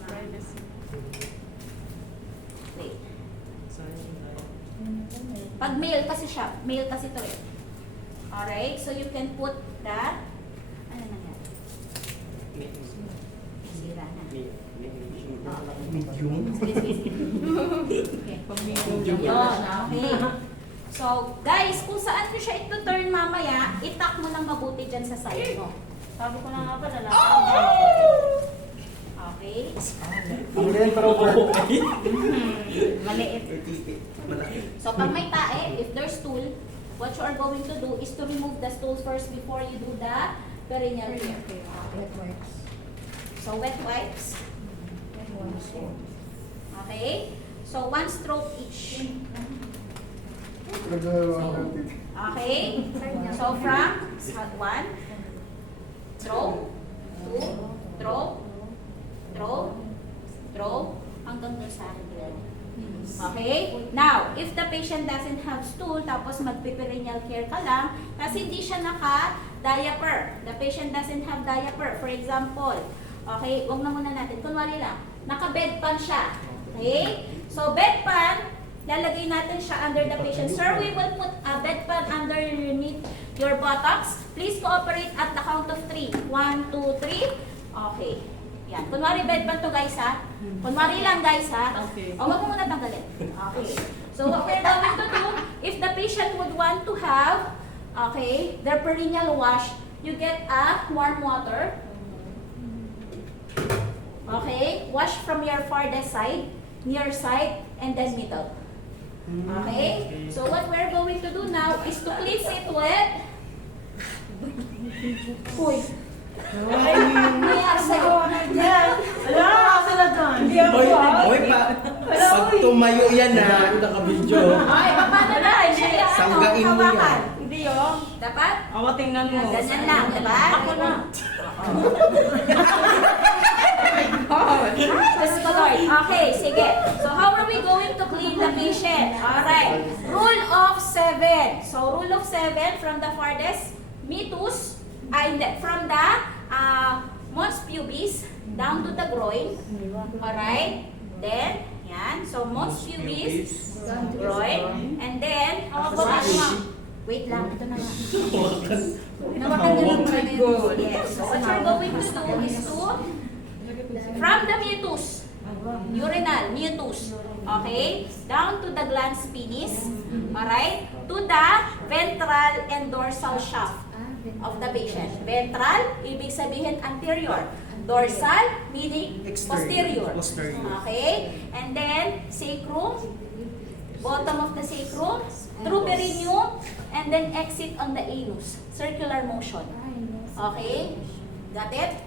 Wait. Pag male kasi siya, male kasi to eh. Alright, so you can put the, ano nangyari? Sira na. Medium. Sige, sige, sige. Okay. Yun, okay. So, guys, kung saan nyo siya ito-turn mamaya, itak mo lang mabuti dyan sa side mo. Sabi ko na nga ba, lalaki. Okay. Maliit. So, pag may tae, if there's stool, what you are going to do is to remove the stool first before you do the perineal care. Wet wipes. So, wet wipes. Okay? So, 1 stroke each. Okay? So, from 1, throw, 2, throw, hanggang doon sa akin. Okay? Now, if the patient doesn't have stool, tapos magpiperineal care ka lang, kasi hindi siya naka-diaper. The patient doesn't have diaper. For example, okay, huwag na muna natin. Kunwari lang, naka-bedpan siya. Okay? So, bedpan, lalagay natin siya under the patient. Sir, we will put a bedpan underneath your buttocks. Please cooperate at the count of 3. 1, 2, 3. Okay. Yan. Kunwari bedpan to guys ha. Kunwari lang guys ha. Okay. O, wag mo muna tanggalin. Okay. So, what we're going to do, if the patient would want to have, okay, their perineal wash, you get a warm water. Okay. Wash from your farthest side, near side, and then middle. Okay? So what we're going to do now is to cleanse it with... Uy! Mayroon sa'yo. Yan! Alam mo, sila tumayo yan na, naka-video. Okay, paano na? Hindi, Sanggain mo yan. hawakan. Hindi oh. Dapat? Ako tingnan mo. Ganyan lang, diba? Ako na. Diyos ko, Lord. Okay, sige. So, how are we going to clean the patient? Alright. Rule of 7. So, rule of 7 from the farthest meatus, from the mons pubis down to the groin. Alright. Then, yan. So, mons pubis, groin. And then, wait lang. Ito na nga. Nawakan niyo lang muna yun. Yes. So, what you're going to do is to from the meatus, urinal, meatus, okay, down to the glans penis, alright, to the ventral and dorsal shaft of the patient. Ventral, ibig sabihin anterior. Dorsal, meaning posterior. Okay, and then sacrum, bottom of the sacrum, through perineum, and then exit on the anus. Circular motion. Okay, got it?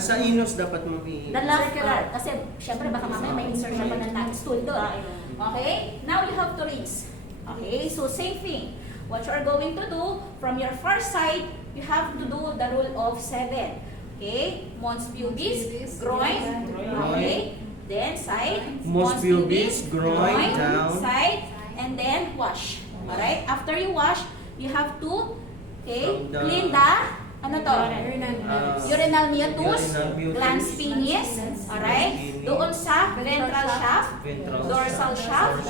Sa inus dapat mo The circular. Kasi, syempre, baka mamaya may insertion pa ng stool doon. Okay? Now, you have to rinse. Okay? So, same thing. What you are going to do, from your far side, you have to do the rule of 7. Okay? Mons pubis, groin. Okay? Then, side. Mons pubis, groin, down. Side. And then, wash. Alright? After you wash, you have to, okay, clean the, ano to? Urinal meatus, glans penis, alright? Doon sa ventral shaft, dorsal shaft,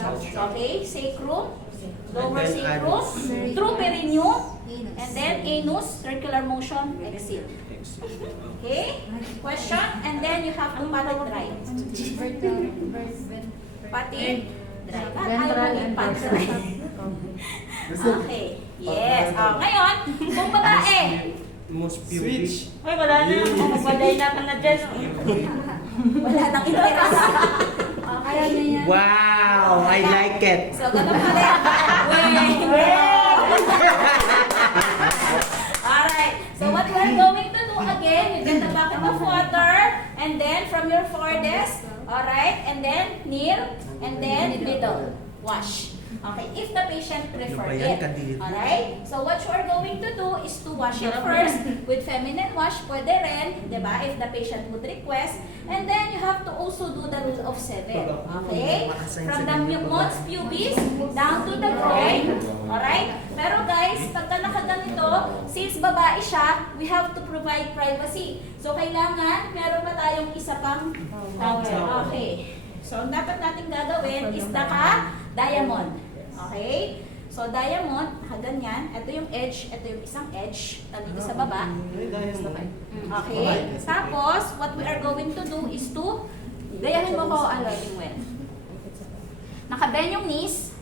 okay? Sacrum, lower sacrum, through perineum, and then anus, circular motion, exit. Okay? Question? And then you have to pat it dry. Pat it dry. Ventral and Pat dorsal. dry. Okay. Yes. Ngayon, kung babae, Mons pubis. Ay, wala na. Magbaday na ka na dyan. wala nang interest. Kaya niya yan. Wow, I like it. So, ganun pa rin. Alright. So, what we're going to do again, you get the bucket of water, and then from your farthest, alright, and then near, and then middle. Wash. Okay, if the patient prefer it. Alright? So, what you are going to do is to wash it first with feminine wash, pwede rin, diba, if the patient would request. And then, you have to also do the rule of 7. Okay? From the mons pubis down to the groin. Alright? Pero guys, pagka nakaganito, since babae siya, we have to provide privacy. So, kailangan, meron pa tayong isa pang towel. Okay. So, ang dapat natin gagawin is diamond. Okay? So, diamond, ganyan. Ito yung edge, ito yung isang edge. Dito sa baba. Okay? Tapos, what we are going to do is to, gayahin mo ko, aligning well. Naka-bend yung knees.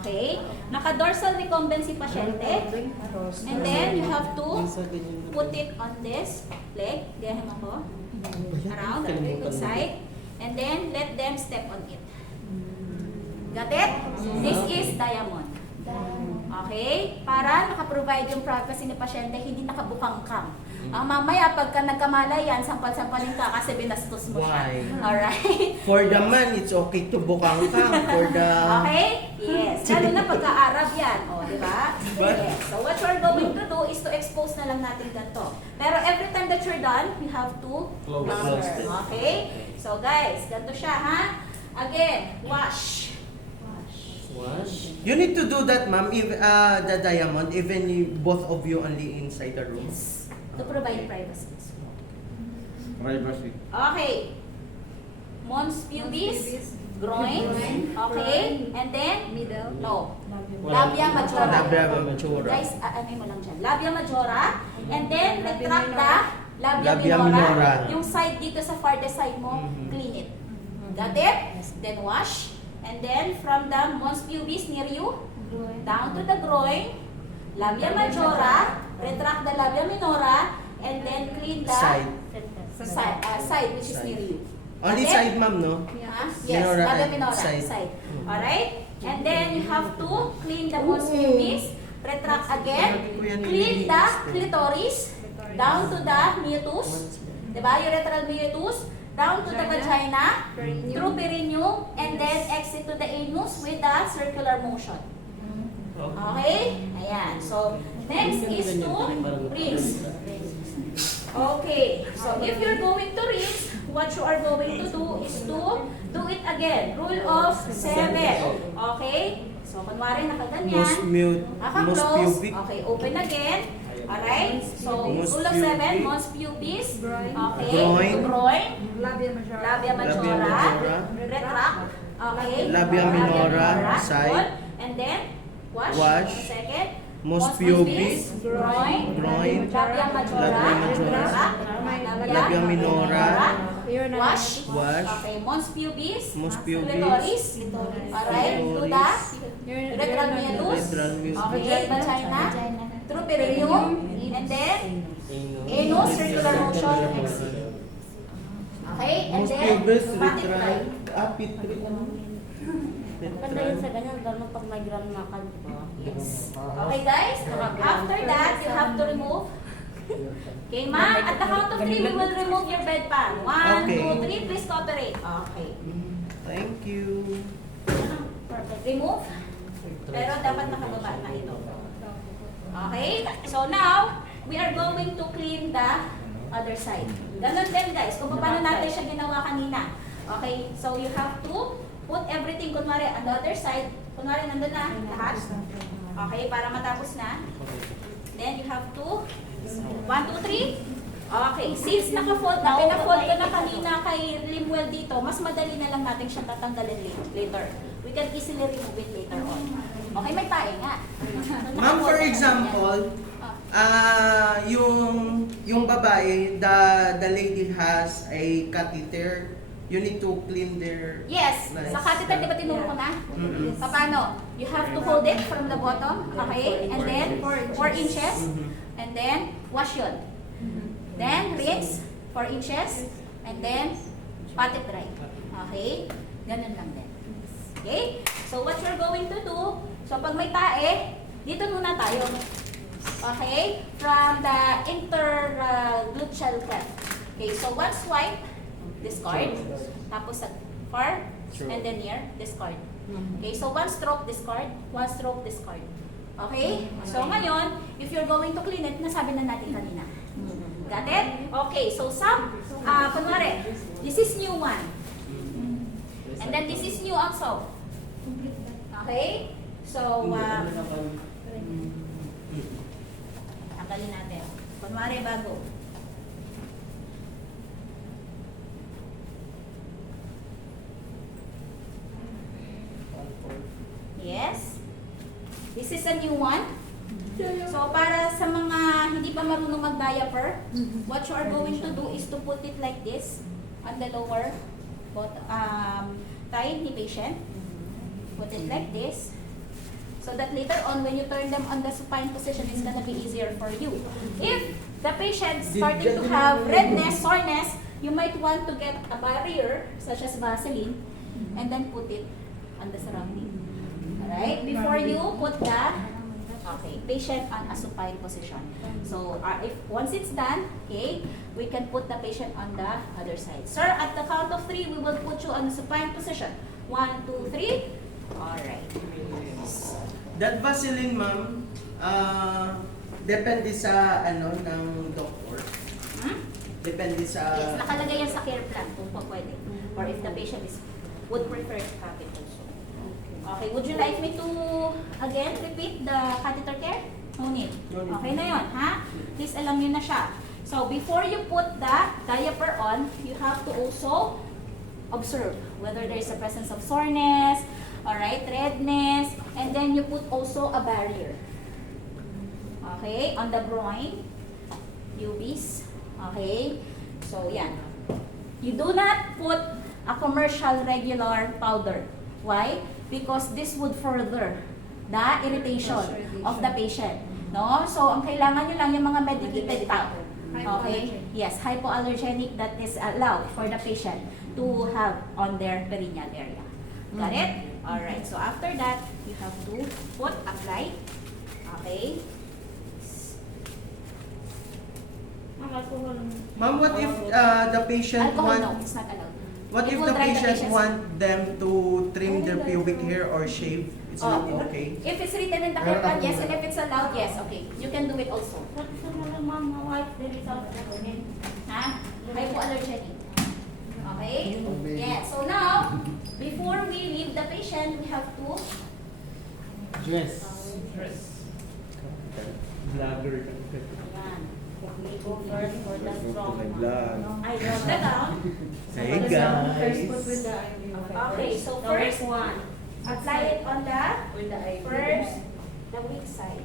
Okay? Naka-dorsal recumbent si pasyente. And then, you have to put it on this leg. Gayahin mo ko. Around, the side. And then, let them step on it. Got it? This is diamond. Okay? Para nakaprovide yung privacy ni pasyente, hindi nakabukang cam. Mamaya, pagka nagkamalay yan, sampal-sampalin ka kasi binastos mo siya. Why? Alright? For the man, it's okay to bukang ka. For the... Okay? Yes. Lalo na pagka-Arab yan. O, di ba? Yes. So, what you're going to do is to expose na lang natin ganito. Pero every time that you're done, you have to close it. Okay? So, guys, ganito siya, ha? Again, wash. You need to do that, ma'am, if the diamond, even if both of you only inside the room. Yes. To provide privacy. Privacy. Okay. Mons pubis, groin, okay, and then Middle. no. Labia majora. Labia majora. Guys, ano mo lang dyan. Labia majora, and then retract the labia Labia minora. minora. Yung side dito sa farthest side mo, clean it. Got it? Then wash. And then from the mons pubis near you, down to the groin, labia majora, retract the labia minora, and then clean the Side. side which is near you. Only Got it? side, ma'am, no? Yes, Minora labia and minora, side. side. Alright? And then you have to clean the mons pubis retract again, clean the clitoris, down to the meatus, diba? Urethral meatus, down to the vagina, through perineum, and then exit to the anus with a circular motion. Okay? Ayan. So, next is to rinse. Okay. So, if you're going to rinse, what you are going to do is to do it again. Rule of 7. Okay? So, kunwari nakaganyan. Most pubic. Okay, open again. Alright? So, Most rule of pubic. 7, most pubis. Okay. Groin. Groin. Labia majora. Labia majora. majora. Retract. Okay. Labia minora, side. Good. And then, wash. Wash. Second. Most pubis. Groin. Groin. Labia majora. Labia majora. Retract. Labia minora. Wash. Wash. Okay. Mons pubis. Most pubis. Clitoris. Alright. To the urethral meatus. Urethral meatus. Okay. Vagina. Through perineum. And then, anus, circular motion, exit. Okay. And Most then, pubis, batik retral. right. Pitri. Maganda yun sa ganyan, gano'n pag may grandmakan, di ba? Yes. Okay guys, after that, you have to remove. Okay ma'am, at the count of 3, we will remove your bedpan. 1, Okay. 2, 3, please cooperate. Okay. Thank you. Perfect. Remove. Pero dapat nakababa na ito. Okay? So now, we are going to clean the other side. Ganon din guys, kung paano natin siya ginawa kanina. Okay? So you have to put everything, kunwari, on the other side. Kunwari, nandun na lahat. Okay? Para matapos na. Then you have to 1, 2, 3. Okay. Since naka-fold na, pina-fold ko na kanina kay Limwell dito, mas madali na lang natin siya tatanggalin later. We can easily remove it later on. Okay, may tae nga. Ma'am, for example, yung babae, the lady has a catheter. You need to clean their... Yes, sa catheter, di ba tinuro ko na? Paano? You have to hold it from the bottom, okay? And then, 4 inches. And then, wash yun. Then, rinse, 4 inches. And then, pat it dry. Okay? Ganun lang din. Okay? So, what you're going to do, so pag may tae, dito muna tayo. Okay? From the intergluteal cleft. Okay, so one swipe, discard. Tapos sa far, and then near, discard. Okay, so one stroke, discard. One stroke, discard. Okay? So ngayon, if you're going to clean it, nasabi na natin kanina. Got it? Okay, so kunwari, this is new one. And then this is new also. Okay? So, tanggalin natin. Kunwari, bago. Yes. This is a new one. So, para sa mga hindi pa marunong mag-diaper, what you are going to do is to put it like this on the lower thigh ni patient. Put it like this. So that later on, when you turn them on the supine position, it's gonna be easier for you. If the patient starting to have redness, soreness, you might want to get a barrier, such as Vaseline, and then put it on the surrounding. Alright? Before you put the patient on a supine position. So, if once it's done, okay, we can put the patient on the other side. Sir, at the count of 3, we will put you on the supine position. 1, 2, 3. Alright. That Vaseline, ma'am, depende sa ng doktor. Depende sa... Yes, nakalagay yan sa care plan kung pwede. Or if the patient would prefer to have it also. Okay, would you like me to again repeat the catheter care? No need. Okay na yun, ha? Please alam nyo na siya. So, before you put the diaper on, you have to also observe whether there is a presence of soreness, alright, redness, and then you put also a barrier. Okay, on the groin, pubis. Okay, so yan. You do not put a commercial regular powder. Why? Because this would further the irritation of the patient. No? So, ang kailangan nyo lang yung mga medicated powder. Okay? Yes, hypoallergenic that is allowed for the patient to have on their perineal area. Got it? Alright, so after that, you have to apply. Okay? Alcohol. Ma'am, what if the patient Alcohol, want... no, it's not allowed. What It if will the drive the patient patients- want them to trim their pubic hair or shave? It's not okay. If it's written in the care plan, yes, and if it's allowed, yes, okay. You can do it also. What's the mama wife? There is also. Ha? Hypoallergenic. Okay? Yeah. So now, before we leave the patient, we have to Yes. Vlogger. Yan. We go first for the strong one. vlog. I put don't that know. down. Hey First guys. put with the IV. Okay, so Number first, one. apply it on the With the IV. first, the weak side.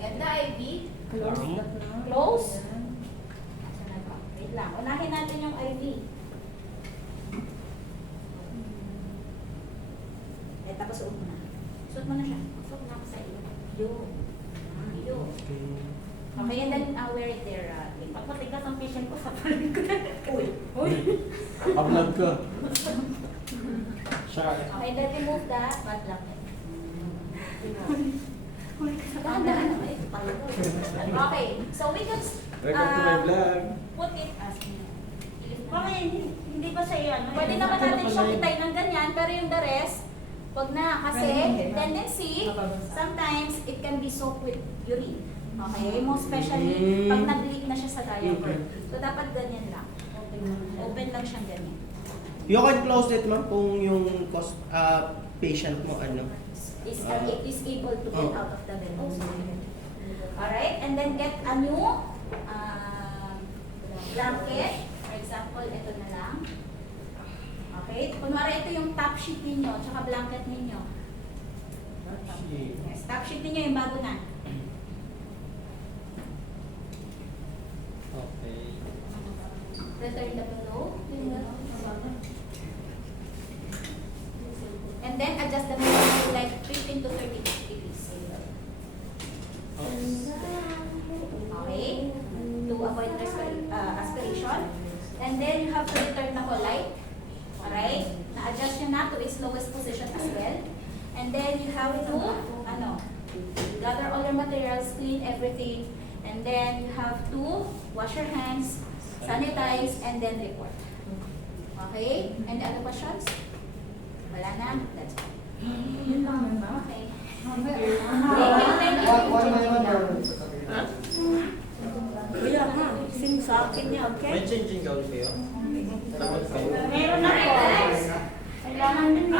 Get the IV. Close the cloth. Close. Asan na ba? Wait lang. Unahin natin yung IV. Eh, tapos suot mo na. Suot mo na siya. Suot mo na ako sa iyo. Yun. Yun. Okay, and then wear it there. Pagpatigas ang patient ko sa palig ko. Uy. Uy. Upload ko. Sorry. Okay, then remove that. Ba't lang eh? Dahan-dahan naman ito pala. Okay, so we can vlog. put it as Mama, hindi ba sa iyo? pwede naman natin siyang itay ng ganyan, pero yung the rest, wag na. Kasi tendency, sometimes it can be soaked with urine. Okay, most especially pag nag-leak na siya sa diaper. So dapat ganyan lang. Open lang siyang ganyan. You can close it, ma'am, kung yung patient mo ano. It is able to get out of the venom. Alright, and then get a new blanket. For example, ito na lang. Okay, kunwari ito yung top sheet ninyo, tsaka blanket ninyo. Yes, top sheet ninyo yung bago na. Okay. Return the pillow. And then adjust the pillow to like 15 to 30 degrees. Okay? To avoid aspiration. And then you have to return the whole light. Alright? Na-adjust nyo na to its lowest position as well. And then you have to, gather all your materials, clean everything. And then you have to wash your hands, sanitize, and then report. Okay? Any other questions? Wala na? That's all. Yun lang, ma'am. Okay. Mamaya. Kuya ha, sing sa akin niya, okay? May changing gown kayo? Tapos kayo? Meron ako. Kailangan din